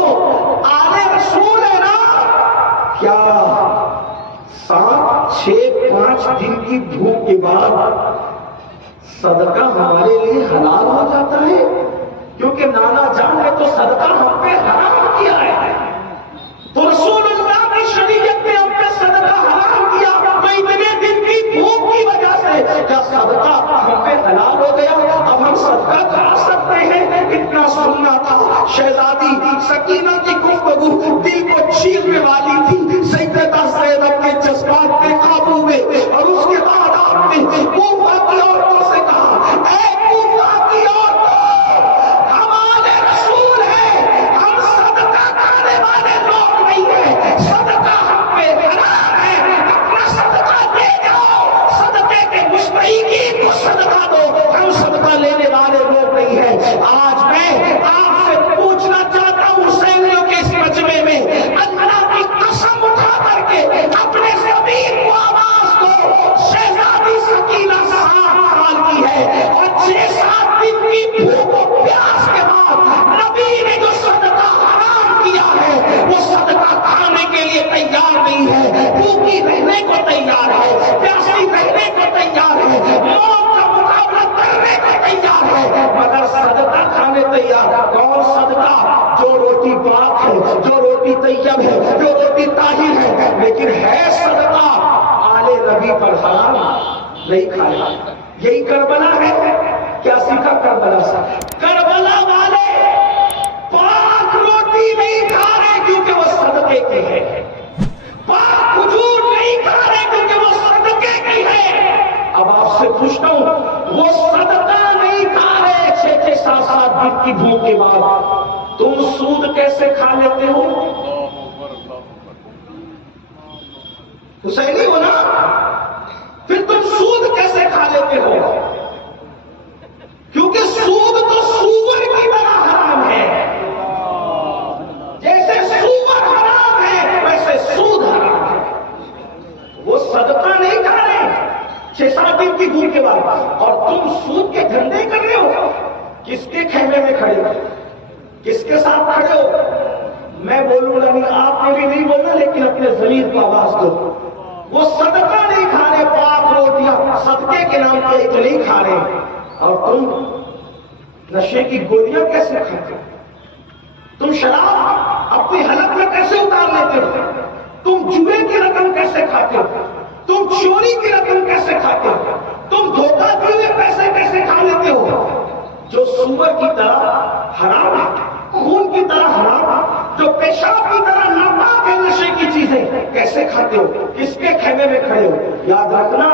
آلے رسول ہیں نا، کیا 7-6-5 دن کی بھوک کے بعد صدقہ ہمارے لیے حلال ہو جاتا ہے؟ کیونکہ نانا جان نے تو صدقہ ہم پہ حرام کیا ہے، تو رسول اللہ کی شریعت نے ہم پہ صدقہ حرام کیا، تو اتنے دن کی بھوک کی وجہ سے کیا صدقہ ہم پہ حلال ہو گیا؟ اب ہم صدقہ کھا سکتے ہیں؟ اتنا سننا تھا۔ شہزادی سکینہ کی گفتگو دل کو چیرنے والی تھی، سیدہ زینب کے جذبات پہ قابو میں، اور اس کے بعد آپ نے کوفہ کی عورتوں سے کہا اے کوفہ کی عورتوں، ہمارے رسول ہیں، ہم صدقہ کھانے والے لوگ نہیں ہیں، صدقہ ہم پہ حرام ہے، اپنا صدقہ دے جاؤ، صدقے کے مستحقین کو صدقہ دو، ہم صدقہ لینے والے لوگ نہیں ہیں۔ آج میں آپ سے پوچھنا چاہتا ہوں حسینیوں کے اس مجمع میں، اللہ کی قسم اٹھا کر کے اپنے ضمیر کو آواز دو، شہزادی سکینہ 7 سال کی ہے اور 6-7 دن کی بھوک و پیاس کے بعد نبی نے جو صدقہ حرام کیا ہے وہ صدقہ کھانے کے لیے تیار نہیں ہے، بھوکی رہنے کو تیار ہے، پیاسی رہنے کو تیار ہے، موت کا مقابلہ کرنے کو تیار ہے، مگر صدقہ کھانے تیار۔ کون صدقہ؟ جو روٹی پاک ہے، جو روٹی طیب ہے، جو روٹی طاہر ہے، لیکن ہے صدقہ آلے نبی پر حرام، نہیں کھایا۔ یہی کربلا ہے، کیا سیکھا کربلا سے؟ کربلا والے پاک روٹی نہیں کھا رہے کیونکہ وہ صدقے کے ہیں، پاک کھجور نہیں کھا رہے کیونکہ وہ صدقے کی ہے۔ اب آپ سے پوچھتا ہوں، وہ صدقہ نہیں کھا رہے 6-7 دن کی بھوک کے بعد، تم سود کیسے کھا لیتے ہو؟ حسینی ہو نا، پھر تم سود کیسے کھا لیتے ہو؟ کیونکہ سود تو سور کی طرح حرام ہے، جیسے سور حرام ہے ویسے سود حرام ہے۔ وہ صدقہ نہیں کھا رہے 6-7 دن کی بھوک کے بعد، اور تم سود کے دھندے کر رہے ہو۔ کس کے خیمے میں کھڑے ہو؟ کس کے ساتھ کھڑے ہو؟ میں بولوں گا نہیں، آپ نے بھی نہیں بولنا، لیکن اپنے ضمیر کو آواز دو۔ وہ صدقہ نہیں کھا رہے، پاک روٹیاں صدقے کے نام پہ ایک نہیں کھا رہے، اور تم نشے کی گولیاں کیسے کھاتے ہو؟ تم شراب اپنی حلق میں کیسے اتار لیتے ہو؟ تم جوئے کی رقم کیسے کھاتے ہو؟ تم چوری کی رقم کیسے کھاتے ہو؟ تم دھوکہ دیے پیسے کیسے کھا لیتے ہو؟ جو سور کی طرح حرام ہے، خون کی طرح حرام، جو پیشاب کی طرح ناپاک ہے نشے کی چیزیں، کیسے کھاتے ہو؟ کس کے خیمے میں کھڑے ہو؟ یاد رکھنا،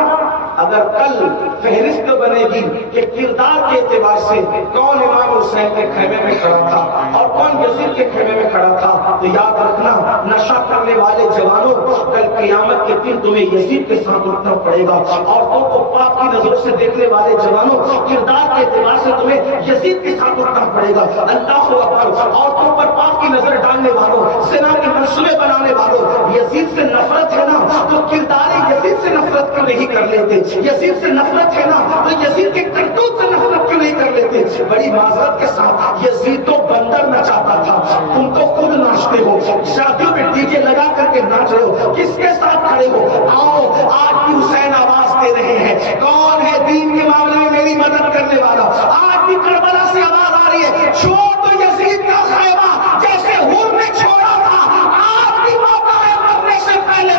اگر کل فہرست بنے گی کہ کردار کے اعتبار سے کون امام حسین کے خیمے میں کھڑا تھا اور کون یزید کے خیمے میں کھڑا تھا، تو یاد رکھنا نشہ کرنے والے جوانوں، کل قیامت کے دن تمہیں یزید کے ساتھ اٹھنا پڑے گا۔ عورتوں کو پاک کی نظروں سے دیکھنے والے جوانوں، کردار کے اعتبار سے تمہیں یزید کے ساتھ اٹھنا پڑے گا۔ اللہ اکبر۔ عورتوں پر پاک کی نظر ڈالنے والوں، زنا کے منصوبے بنانے والوں، یزید سے نفرت ہے نا تو کردار یزید سے نفرت کیوں نہیں کر لیتے؟ یزید سے نفرت ہے نا تو یزید کے کرتوت سے نفرت کیوں نہیں کر لیتے؟ بڑی معذرت کے ساتھ، یزید تو بندر نچاتا تھا، تم تو خود ناچتے ہو، شادیوں میں ڈی جے لگا کر کے ناچ رہے ہو، کس کے ساتھ کھڑے ہو؟ آؤ آج بھی حسین آواز دے رہے ہیں، کون ہے دین کے معاملے میں میری مدد کرنے والا؟ آج بھی کربلا سے آواز آ رہی ہے، چھوڑ دو یزید کا خیمہ، جیسے حور نے چھوڑا تھا، آج بھی موقع ہے مرنے سے پہلے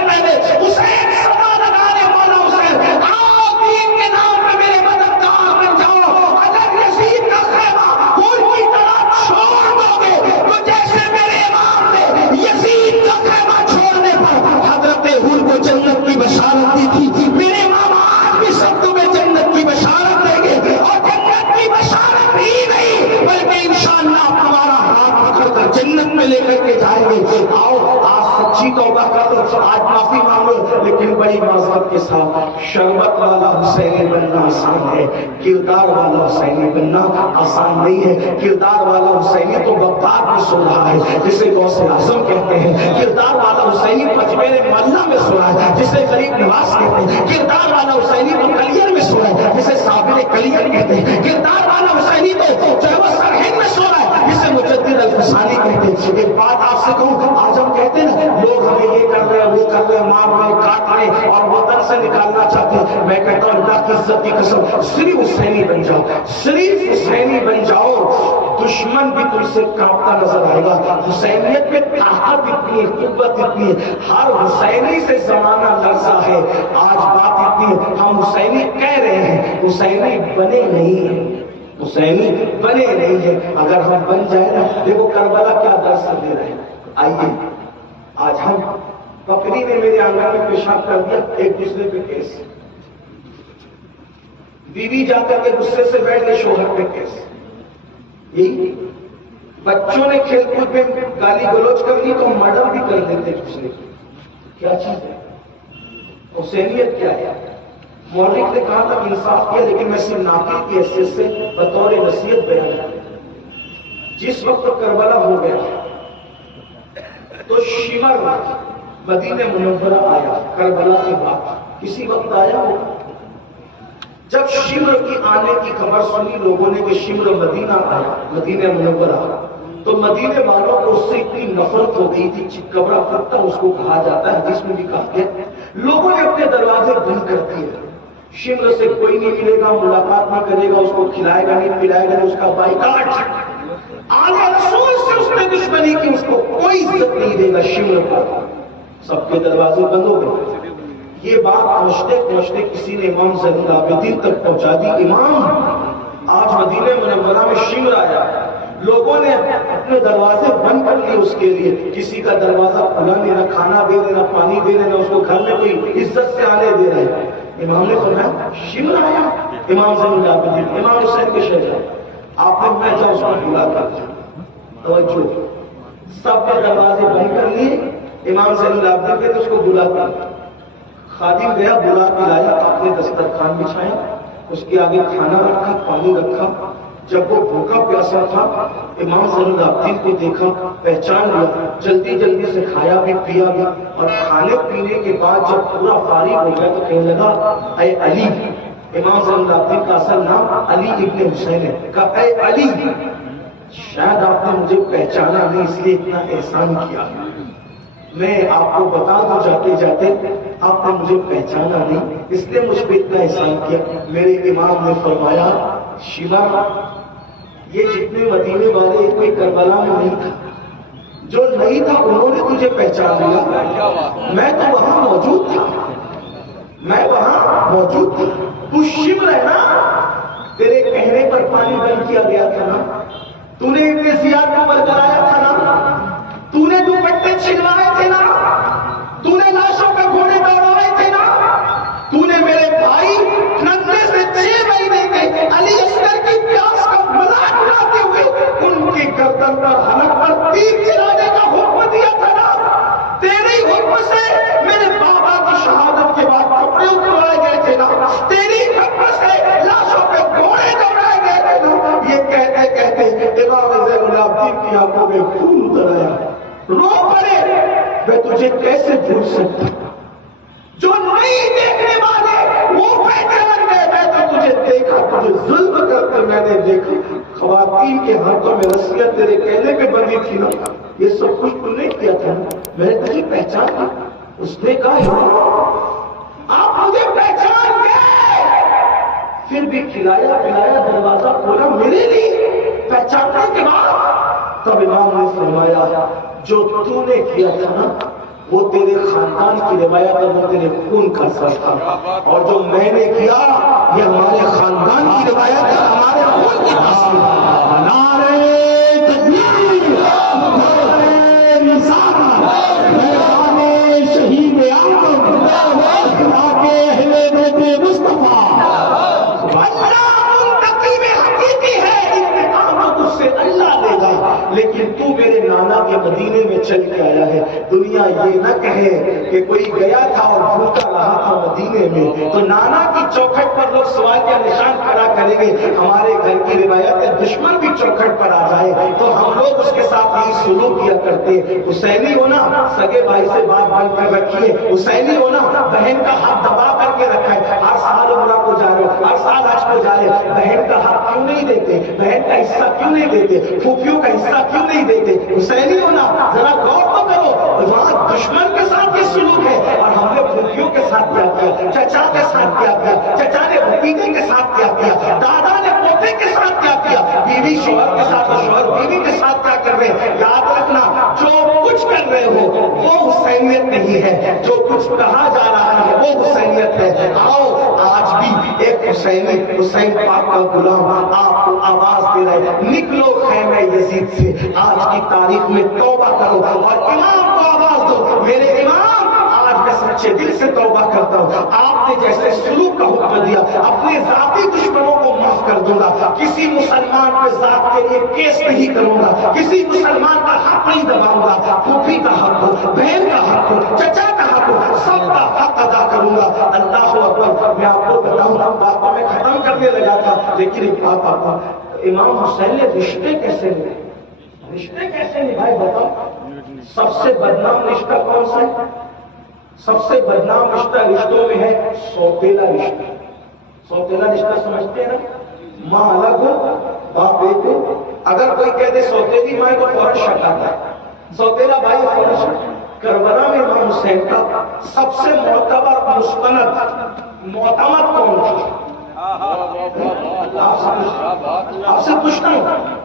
حسین صدا لگانے والا حسین، آؤ دین کے نام پہ میرے مددگار بن جاؤ۔ اگر یزید کا خیمہ حور کی طرح چھوڑ دو گے تو جیسے میرے امام نے یزید کا خیمہ چھوڑنے پر حضرت حور کو جنت کی بشارت دی تھی، میرے امام آج بھی سب تمہیں جنت کی بشارت دیں گے، اور جنت کی بشارت ہی نہیں بلکہ انشاءاللہ ہمارا ہاتھ پکڑ کر جنت میں لے کر کے جائیں گے۔ سچی توبہ کر لو, آج معافی مانگو, لیکن بڑی معذرت کے ساتھ شربت والا حسینی بننا آسان ہے, کردار والا حسینی بننا آسان نہیں ہے. کردار والا حسینی تو غدار میں سو رہا ہے جسے غوث اعظم کہتے ہیں. کردار والا حسینی پجمیر محلہ میں سو رہا ہے جسے غریب نواز کہتے ہیں. کردار والا حسینی تو کلیئر میں سو رہا ہے جسے صابر کلیئر کہتے ہیں. کردار والا حسینی تو جو ہے وہ سرہند میں سو رہا ہے جسے مجدد الفسانی کہتے ہیں. ایک بات آپ سے کہوں, آج ہم کہتے ہیں نا لوگ ہمیں یہ کر رہے ہیں وہ کر رہے ہیں, مار رہے ہیں کاٹ رہے ہیں اور وطن سے نکالنا چاہتے ہیں. میں کہتا ہوں اللہ کی عزت کی قسم صرف حسینی بن جاؤ, صرف حسینی بن جاؤ, دشمن بھی تم سے کانپتا نظر آئے گا. حسینیت میں طاقت اتنی ہے, قوت اتنی ہے, ہر حسینی سے زمانہ لرزا ہے. آج بات اتنی ہے, ہم حسینی کہہ رہے ہیں, حسینی بنے نہیں ہیں, حسینی بنے نہیں ہے. اگر ہم بن جائیں نا, دیکھو کربلا کیا درس دے رہے ہیں. آئیے آج ہم, بکری نے میرے آنگن میں پیشاب کر دیا, ایک دوسرے پہ کیس, بیوی جا کر کے غصے سے بیٹھ گئے شوہر پہ کیس, یہی بچوں نے کھیل کود میں گالی گلوچ کر لی تو مرڈر بھی کر دیتے دوسرے. کیا چیز ہے حسینیت؟ کیا ہے؟ مورخ نے کہا تھا انصاف کیا, لیکن میں صرف ناقد کی حیثیت سے بطور نصیحت بیان کرتا. جس وقت کربلا ہو گیا تو شمر مدینہ منورہ آیا کربلا کے بعد, کسی وقت آیا ہو. جب شمر کی آنے کی خبر سنی لوگوں نے کہ شمر مدینہ آیا, مدینہ منورہ, تو مدینے والوں کو اس سے اتنی نفرت ہو گئی تھی, چکبرا کتا اس کو کہا جاتا ہے, جس میں بھی کہا گیا, لوگوں نے اپنے دروازے بند کر دیے. شمر سے کوئی نہیں ملے گا, ملاقات نہیں کرے گا, اس کو کھلائے گا نہیں پلائے گا, اس کا بائیکاٹ. آلے رسول سے اس نے دشمنی کی, اس کو کوئی عزت نہیں دے گا شمر کو. سب کے دروازے بند ہو گئے. یہ بات پہنچتے پہنچتے کسی نے امام زین العابدین تک پہنچا دی. امام آج مدینہ منورہ میں شمر آیا, لوگوں نے اپنے دروازے بند کر لیے اس کے لیے, کسی کا دروازہ کھلا نہیں, نہ کھانا دے رہے, نہ پانی دے رہے, نہ اس کو گھر میں کوئی عزت سے آنے دے رہے. امام نے فرمایا شمر آیا, امام زین العابدین امام حسین کے شہزادے, آپ نے میں جاؤ اس کو بلا کر. توجہ, سب کے دروازے بند کر لیے, امام زین العابدین کے تو اس کو بلا کر. خادم گیا, بلا کے لایا, آپ نے دسترخوان بچھایا, اس کے آگے کھانا رکھا, پانی رکھا. جب وہ بھوکا پیاسا تھا, امام زین العابدین کو دیکھا, پہچان لیا, جلدی جلدی سے کھایا بھی پیا بھی, اور کھانے پینے کے بعد جب پورا فارغ ہو گیا تو کہنے لگا اے علی. امام زین العابدین کا اصل نام علی ابن حسین ہے. کہا اے علی, شاید آپ نے مجھے پہچانا نہیں اس لیے اتنا احسان کیا. میں آپ کو بتا دوں جاتے جاتے, آپ نے مجھے پہچانا نہیں اس لیے مجھ پہ اتنا احسان کیا. میرے امام نے فرمایا شیوا, یہ جتنے مدینے والے کوئی کربلا میں نہیں تھا, جو نہیں تھا انہوں نے تجھے پہچان لیا. میں تو وہاں موجود تھا, میں وہاں موجود تھا. تو شمر ہے نا, تیرے کہنے پر پانی بند کیا گیا تھا نا, تو نے اتنے زیادہ پر کرایا تھا نا, تو نے دوپٹے چھلوائے تھے نا, تو نے لاشوں پہ گھوڑے دوڑائے تھے نا, تو نے میرے بھائی ننھے سے 6 مہینے کے علی اصغر کی پیاس کا مذاق اڑاتے ہوئے ان کی گردن پر حلق پر تیر چلانے کا حکم دیا تھا نا. تیری حکم سے میرے بابا کی شہادت کے بعد کپڑے اتروائے گئے تھے نا, تیری حکم سے لاشوں پہ گھوڑے دوڑائے گئے تھے نا. یہ کہتے کہتے امام زین العابدین کی آنکھوں میں خون اتر آیا, رو پڑے. میں تجھے کیسے بھول سکتا, جو نہیں دیکھنے والے وہ پہچان گئے. میں تو تجھے دیکھا, تجھے ظلم کر کر میں نے دیکھا. خواتین کے ہاتھوں میں رسیاں تیرے کہنے پہ بندی تھی نا, یہ سب کچھ تم نے کیا تھا, میں نے تجھے پہچانا. اس نے کہا آپ مجھے پہچان گئے, پھر بھی کھلایا پلایا, دروازہ کھولا میرے لیے پہچاننے کے بعد. تب امام نے فرمایا جو تو نے کیا تھا نا وہ تیرے خاندان کی روایت ہے, وہ تیرے خون کا اثر تھا, اور جو میں نے کیا یہ ہمارے خاندان کی روایت ہے, ہمارے خون کی تاثیر. نعرے تکبیر, نعرے رسالت, میدان شہید اعظم, خطاب اہل بیت مصطفیٰ. اللہ منتقم حقیقی ہے, انتقام تو تجھ سے اللہ لے گا, لیکن تو میرے نانا کے مدینے میں چل کے آیا ہے. دنیا یہ نہ کہے کہ کوئی گیا تھا اور بھوکا رہا تھا مدینے میں تو نانا کی چوکھٹ پر لوگ سوال کا نشان کھڑا کریں گے. ہمارے گھر کی روایت ہے دشمن بھی چوکھٹ پر آ جائے تو ہم لوگ اس کے ساتھ یہی سلوک کیا کرتے. حسینی ہونا سگے بھائی سے بات بن کر رکھیے. حسینی ہونا بہن کا ہاتھ دبا کر کے رکھا ہے. ہر سال عمرہ کو جا رہے ہو, ہر سال حج کو جا رہے ہو, بہن کا ہاتھ کیوں نہیں دیتے, بہن کا حصہ کیوں نہیں دیتے, پھوپھیوں کا حصہ کیوں نہیں دیتے. حسینی ہونا ذرا غور تو کرو. وہاں دشمن کے ساتھ یہ سلوک ہے اور ہم نے پھوپھیوں کے ساتھ کیا کیا, چچا کے ساتھ کیا کیا, چچا نے بھتیجے کے ساتھ کیا کیا, دادا نے پوتے کے ساتھ کیا کیا, بیوی شوہر کے ساتھ اور شوہر بیوی کے ساتھ کیا کر رہے ہیں. یاد رکھنا جو کچھ کر رہے ہو وہ حسینیت نہیں ہے, جو کچھ کہا جا رہا ہے وہ حسینیت ہے. آؤ آج بھی ایک حسینی حسین پاک کا غلام آپ کو آواز دے رہے ہیں, نکلو خیمہ یزید سے, آج کی تاریخ میں توبہ کرو اور امام کو آواز دو, میرے امام آج میں سچے دل سے توبہ کرتا ہوں, آپ نے جیسے سلوک کا حکم دیا اپنے ذاتی دشمنوں کو معاف کر دوں گا, کسی مسلمان کے ذات کے لیے کیس نہیں کروں گا, کسی مسلمان کا حق نہیں دباؤں گا, پھوپھی کا حق ہو, بہن کا حق ہو, چچا کا حق ہو, سب کا حق ادا کروں گا. اللہ اکبر. میں آپ کو بتاؤں باتوں میں ختم کرنے لگا تھا لیکن ایک بات آپ امام حسین نے رشتے کیسے نبھائے, رشتے کیسے نبھائے بتاؤ. سب سے بدنام رشتہ کون سا ہے؟ سب سے بدنام رشتہ رشتوں میں ہے سوتیلا رشتہ. سوتیلا رشتہ سمجھتے ہیں نا, ماں الگ ہو باپ ایک ہو. اگر کوئی کہہ دے سوتیلی ماں کو فوراً شک آتا ہے, سوتیلا بھائی فوراً شک. کربلا میں امام حسین کا سب سے معتبر مستند معتمد کون تھا؟ آپ سے پوچھتا ہوں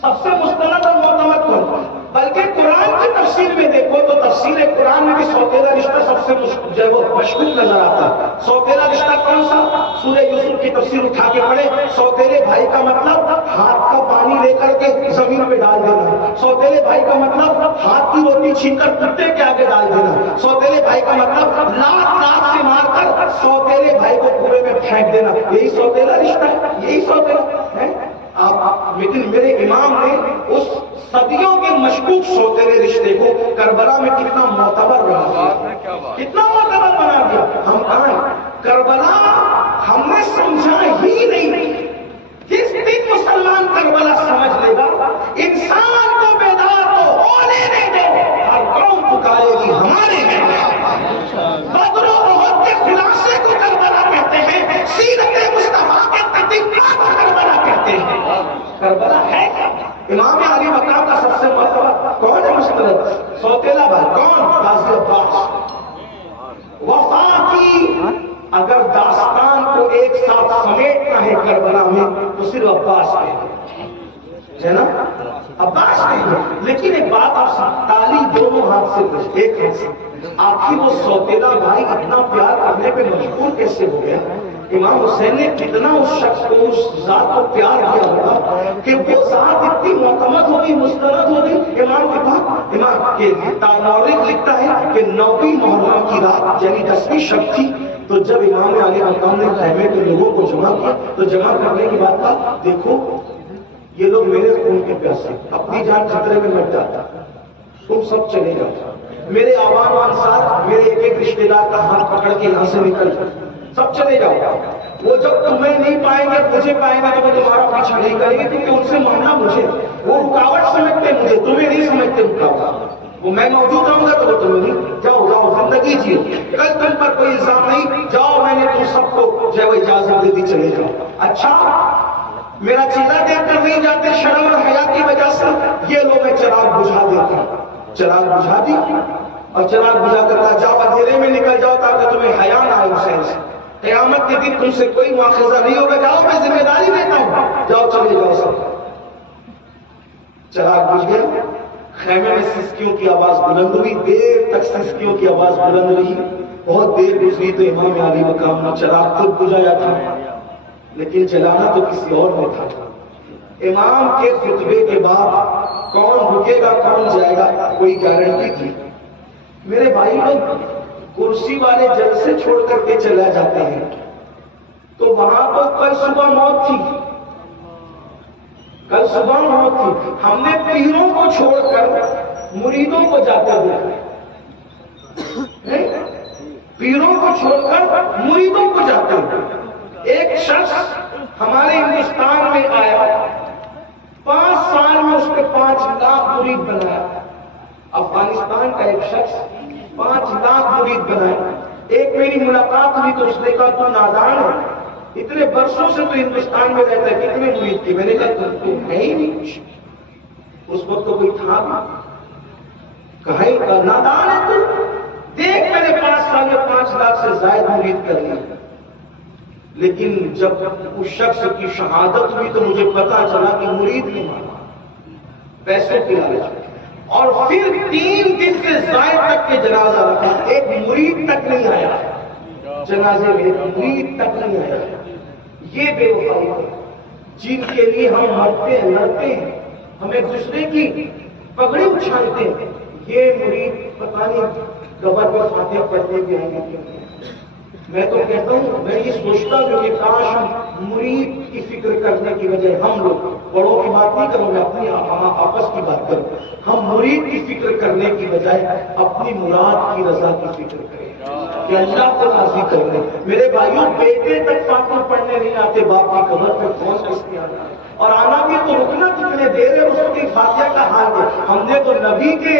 سب سے مستند اور معتمد کون؟ بلکہ قرآن کی تفسیر میں دیکھو تو تفسیر قرآن میں بھی سوتیلا رشتہ سب سے مشکوک نظر آتا ہے. سوتیلا رشتہ کون سا؟ سورہ یوسف کی تفسیر اٹھا کے پڑھے. سوتیلے بھائی کا مطلب ہاتھ کا پانی لے کر کے زمین پہ ڈال دینا. سوتیلے بھائی کا مطلب ہاتھ کی روٹی چھین کر کتے کے آگے ڈال دینا. سوتیلے بھائی کا مطلب لات سے مار کر سوتیلے بھائی کو کنویں میں پھینک دینا. یہی سوتیلا رشتہ ہے, یہی سوتیلا ہے. لیکن میرے امام نے اس صدیوں کے مشکوک سوتیلے رشتے کو کربلا میں کتنا معتبر بنا دیا, کتنا معتبر بنا دیا. ہم آئے کربلا ہم نے سمجھا ہی نہیں. جس دن مسلمان کربلا سمجھ لے گا انسان کو بیدار تو ہونے نہیں دے, ہر قوم پکارے گی ہمارے بدر و احد کے خلاصے کو کربلا کہتے ہیں, سیرت مصطفیٰ کے تطبیقات کو کربلا کہتے ہیں. کربلا ہے امام علی مقام کا سب سے مرتبہ کون ہے مستند؟ سوتیلا بھائی. کون؟ غازی عباس. وفا کی اگر داستان کو ایک ساتھ سمیٹنا ہے کربلا میں تو صرف عباس ہے نا, عباس ہے. لیکن ایک بات آپ تالی دونوں ہاتھ سے ایک ہاتھ سے, آخر وہ سوتیلا بھائی اتنا پیار کرنے پہ مجبور کیسے ہو گیا؟ امام حسین نے کتنا اس شخص کو اس ذات کو پیار کیا ہوگا کہ وہ ذات اتنی معتمد ہوگی, مستند ہوگی. امام کے بعد امام کے تاریخ لکھتا ہے کہ 9ویں محرم کی رات یعنی 10ویں شب تھی تو جب امام علی مقام نے خیمے کے لوگوں کو جمع کیا تو جمع کرنے کی بات تھا, دیکھو یہ لوگ میرے خون کے پیاسے, اپنی جان خطرے میں مر جاتا, تم سب چلے جاؤ. میرے عوام انصار میرے ایک ایک رشتے دار کا ہاتھ پکڑ کے یہاں سے نکل سب چلے جاؤ. وہ جب تمہیں نہیں پائیں گے مجھے پائیں گے تو وہ تمہارا پیچھا نہیں کریں گے کیونکہ ان سے ماننا مجھے, وہ رکاوٹ سمجھتے مجھے, تمہیں نہیں سمجھتے رکاوٹ. وہ میں موجود رہوں گا تو وہ تمہیں نہیں. جاؤ جاؤ زندگی جیو, کل تم پر کوئی الزام نہیں, جاؤ میں نے تم سب کو جو اجازت دے دی چلے جاؤ. اچھا میرا چہرہ دیکھ کر نہیں جاتے شرم اور حیا کی وجہ سے, یہ لو میں چراغ بجھا دیتا ہوں. چراغ بجھا دی اور چراغ بجھا کر جاؤ اندھیرے میں نکل جاؤ تاکہ تمہیں حیا نہ آئے حسین سے. قیامت کے دن تم سے کوئی مواخذہ نہیں ہوگا. جاؤ میں ذمہ داری دیتا ہوں, جاؤ چلے جاؤ سب. چراغ بجھ گیا. خیمے میں سسکیوں کی آواز بلند ہوئی, دیر تک سسکیوں کی آواز بلند رہی. بہت دیر گزری تو امام علی مقام نے چراغ خود بجھایا تھا لیکن جلانا تو کسی اور نے تھا. امام کے خطبے کے بعد کون رکے گا کون جائے گا کوئی گارنٹی تھی؟ میرے بھائی لوگ کرسی والے جلسے چھوڑ کر کے چلا جاتے ہیں تو وہاں پر کل صبح موت تھی, کل صبح موت تھی. ہم نے پیروں کو چھوڑ کر مریدوں کو جاتے ہوئے، پیروں کو چھوڑ کر مریدوں کو جاتے ہوئے. ایک شخص ہمارے ہندوستان میں آیا، 5 سال میں اس نے 5 لاکھ مرید بنایا. افغانستان کا ایک شخص 5 لاکھ مرید بنایا. ایک میری ملاقات ہوئی تو اس نے کہا تو نادان ہے، اتنے برسوں سے تو ہندوستان میں رہتا ہے، کتنے مرید تھے؟ میں نے کہا تو ہے ہی نہیں کچھ. اس وقت تو کوئی تھا بھی کہا نادان ہے تو دیکھ، میں نے 5 سال میں 5 لاکھ سے زائد مرید کر لی. لیکن جب اس شخص کی شہادت ہوئی تو مجھے پتا چلا کہ مرید نہیں مانا، پیسوں کی لالچ. اور پھر 3 دن سے زائد تک کے جنازہ رکھا، ایک مرید تک نہیں آیا جنازے میں، ایک مرید تک نہیں آیا. یہ بے وفائی ہے جن کے لیے ہم مرتے ہیں، لڑتے ہیں، ہم ایک دوسرے کی پگڑی اچھالتے ہیں. یہ مرید پتہ نہیں قبر پر فاتحہ پڑھتے بھی آئیں گے. میں تو کہتا ہوں، میں یہ سوچتا ہوں کہ کاش ہم مرید کی فکر کرنے کی بجائے، ہم لوگ بڑوں کی بات نہیں کروں، میں اپنی آپس کی بات کروں، ہم مرید کی فکر کرنے کی بجائے اپنی مراد کی رضا کی فکر کریں کہ اللہ کو راضی کرنے. میرے بھائیوں، بیٹے تک فاتحہ پڑھنے نہیں آتے، باپ کی قبر پہ کون کس کے آنا ہے؟ اور آنا بھی تو رکنا کتنے دیر ہے، اس کی فاتحہ کا حال ہے. ہم نے تو نبی کے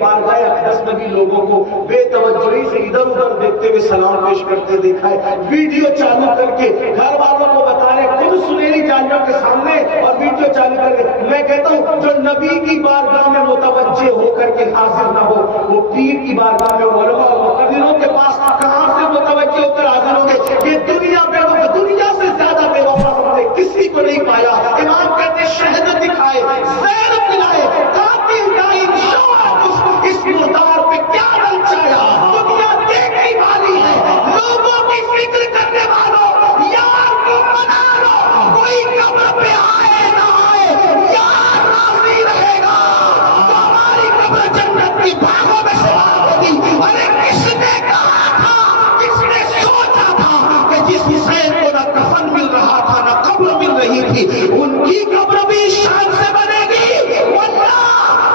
بارگاہ اقدس نبی لوگوں کو بے توجہی سے ادھر ادھر دیکھتے ہوئے سلام پیش کرتے دیکھا ہے. ویڈیو چالو کر کے گھر والوں کو بتا رہے، خود سنہری جالیوں کے سامنے اور ویڈیو چالو کر کے. میں کہتا ہوں جو نبی کی بارگاہ میں متوجہ ہو کر کے حاضر نہ ہو، وہ پیر کی بارگاہ میں علماء اور مقرروں کے پاس کہاں سے متوجہ ہو کر حاضر ہوں گے؟ یہ دنیا بے وفا، دنیا سے زیادہ بے وفا ہم نے کسی کو نہیں پایا. امام کہتے شہد دکھائے، زہر پلائے، قاتل کا انشاء اس مردار پہ کیا بن چاہیا. دنیا دیکھنے والی ہے، لوگوں کی فکر کرنے والوں، یار کو منا لو، کوئی قبر پہ آئے نہ آئے، یار راضی رہے گا تو ہماری قبر جنت کی باغوں میں شمار ہوگی. ارے کس نے کہا تھا، کس نے سوچا تھا کہ جس حسین کو نہ کفن مل رہا تھا نہ قبر مل رہی تھی، ان کی قبر بھی شان سے بنے گی. واللہ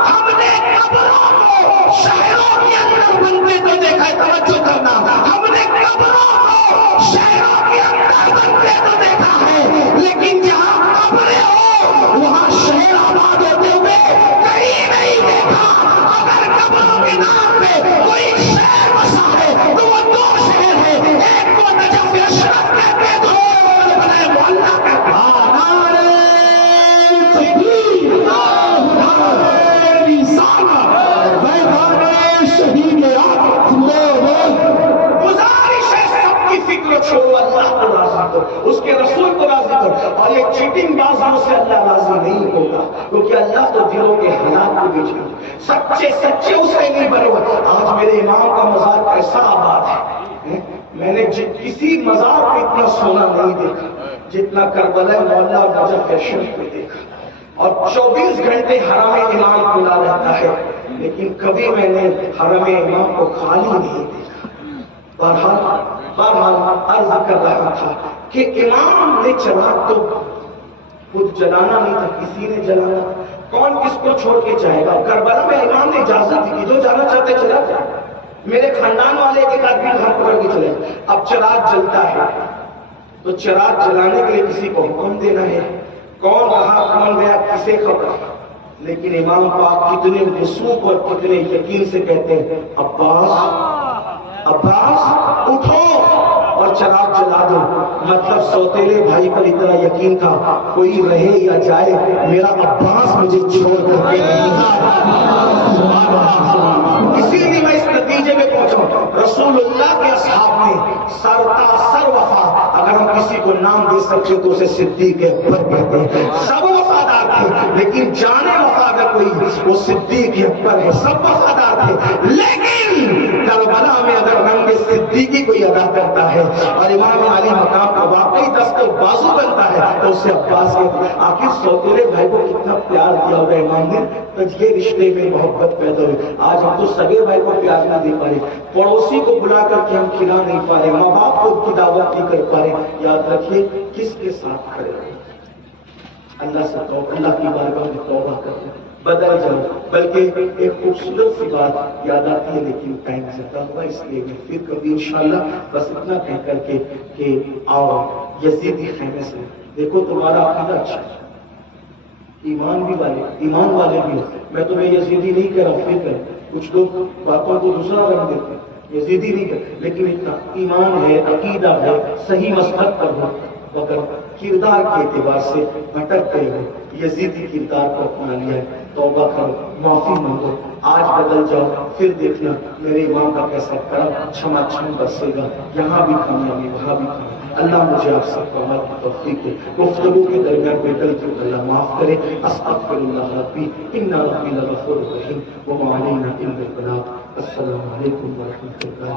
ہم نے قبروں کو شہروں کے اندر بنتے تو دیکھا ہے، توجہ کرنا، ہم نے قبروں کو شہروں کے اندر بنتے تو دیکھا ہے، لیکن جہاں قبریں ہو وہاں شہر آباد ہوتے ہوئے کہیں نہیں دیکھا. اگر قبروں کے نام پہ کوئی شہر بسا ہے تو وہ 2 شہر ہے، ایک کو نجف اشرف کہتے ہیں، دوسرے کو بنائے محلہ کہتے ہیں. گزارش ہے سب کی فکر چھوڑو، اللہ کو راضی کرو، اس کے رسول کو راضی کرو. اور یہ چیٹنگ بازوں سے اللہ راضی نہیں ہوگا، کیونکہ اللہ تو دلوں کے حالات کو بھی جانتا ہے. سچے سچے اس سے نہیں بنے ہوئے. آج میرے امام کا مزار کیسا آباد ہے، میں نے کسی مزار پہ اتنا سونا نہیں دیکھا جتنا کربلا مولا اور نجف اشرف پہ دیکھا. اور 24 گھنٹے حرم امام کھلا رہتا ہے، لیکن کبھی میں نے حرم امام کو خالی نہیں دیکھا. بہرحال عرض کر رہا تھا کہ امام نے چراغ تو خود جلانا نہیں تھا، کسی نے جلانا. کون کس کو چھوڑ کے چاہے گا؟ کربلا میں امام نے اجازت دی کہ جو جانا چاہتے چلا جائے. میرے خاندان والے ایک آدمی گھر پکڑ کے چلے. اب چراغ جلتا ہے تو چراغ جلانے کے لیے کسی کو حکم دینا ہے، کون رہا کون گیا کسے خبر. لیکن امام پاک کتنے وثوق اور کتنے یقین سے کہتے ہیں، عباس عباس اٹھو اور چراغ جلا دو. مطلب سوتیلے بھائی پر اتنا یقین تھا، کوئی رہے یا جائے میرا عباس مجھے چھوڑ کر کے نہیں. اسی لیے میں اس نتیجے میں پہنچا ہوں، رسول اللہ کے اصحاب نے سر وفا، اگر ہم کسی کو نام دے سکتے تو اسے صدیق اکبر کہتے ہیں. سب وفادار تھے، لیکن جانے وفا اگر کوئی وہ صدیق اکبر ہے. سب وفادار تھے، لیکن کربلا میں اگر رنگ صدیقی کوئی ادا کرتا ہے اور امام علی مقام کا واقعی دست بازو بنتا ہے تو اسے عباس کہتے ہیں. آخر سوتیلے بھائی کو کتنا پیار دیا ہوگا امام نے، تو یہ رشتے میں محبت پیدا ہوئی. آج ہم تو سگے بھائی کو پیار نہ دے پا رہے، پڑوسی کو بلا کر کے ہم کھلا نہیں پا رہے، ماں باپ کو کی دعوت نہیں کر پا رہے. یاد رکھیے کس کے ساتھ کھڑے ہیں. اللہ سے توبہ، اللہ کی بارگاہ میں توبہ کرتے ہیں. بدل جاؤ. بلکہ ایک خوبصورت سی بات یاد آتی ہے لیکن ٹائم زیادہ ہوا اس لیے میں پھر کبھی انشاءاللہ بس اتنا کہہ کر کے کہ آؤ یزیدی خیمے سے دیکھو تمہارا عقیدہ اچھا ہے, ایمان والے بھی ہو. میں تمہیں یزیدی نہیں کہہ رہا ہوں, فکر کچھ لوگ باتوں کو دوسرا رنگ دیتے ہیں, یزیدی نہیں کہتے, لیکن اتنا ایمان ہے, عقیدہ ہے, صحیح مسلک پر ہو, مگر کردار کے اعتبار سے بھٹکتے ہو, یزیدی کردار کو اپنا لیا ہے, توبہ کرو, معافی مانگو, آج بدل جاؤ, پھر دیکھنا میرے امام کا کیسا کرم چھما چھم برسے گا, یہاں بھی کامیابی وہاں بھی کامیابی. اللہ مجھے آپ سب کو عمل کی توفیق دے, گفتگو کے درمیان کوئی غلطی ہو اللہ معاف کرے. استغفر اللہ ربی ان ربی لغفور رحیم وما علینا الا البلاغ. السلام علیکم ورحمۃ اللہ.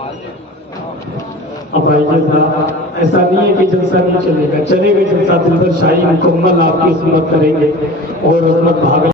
اب آئیے صاحب, ایسا نہیں ہے کہ جلسہ نہیں چلے گا, چلے گا جلسہ. دلبر شاہی مکمل آپ کی خدمت کریں گے اور عظمت بھاگل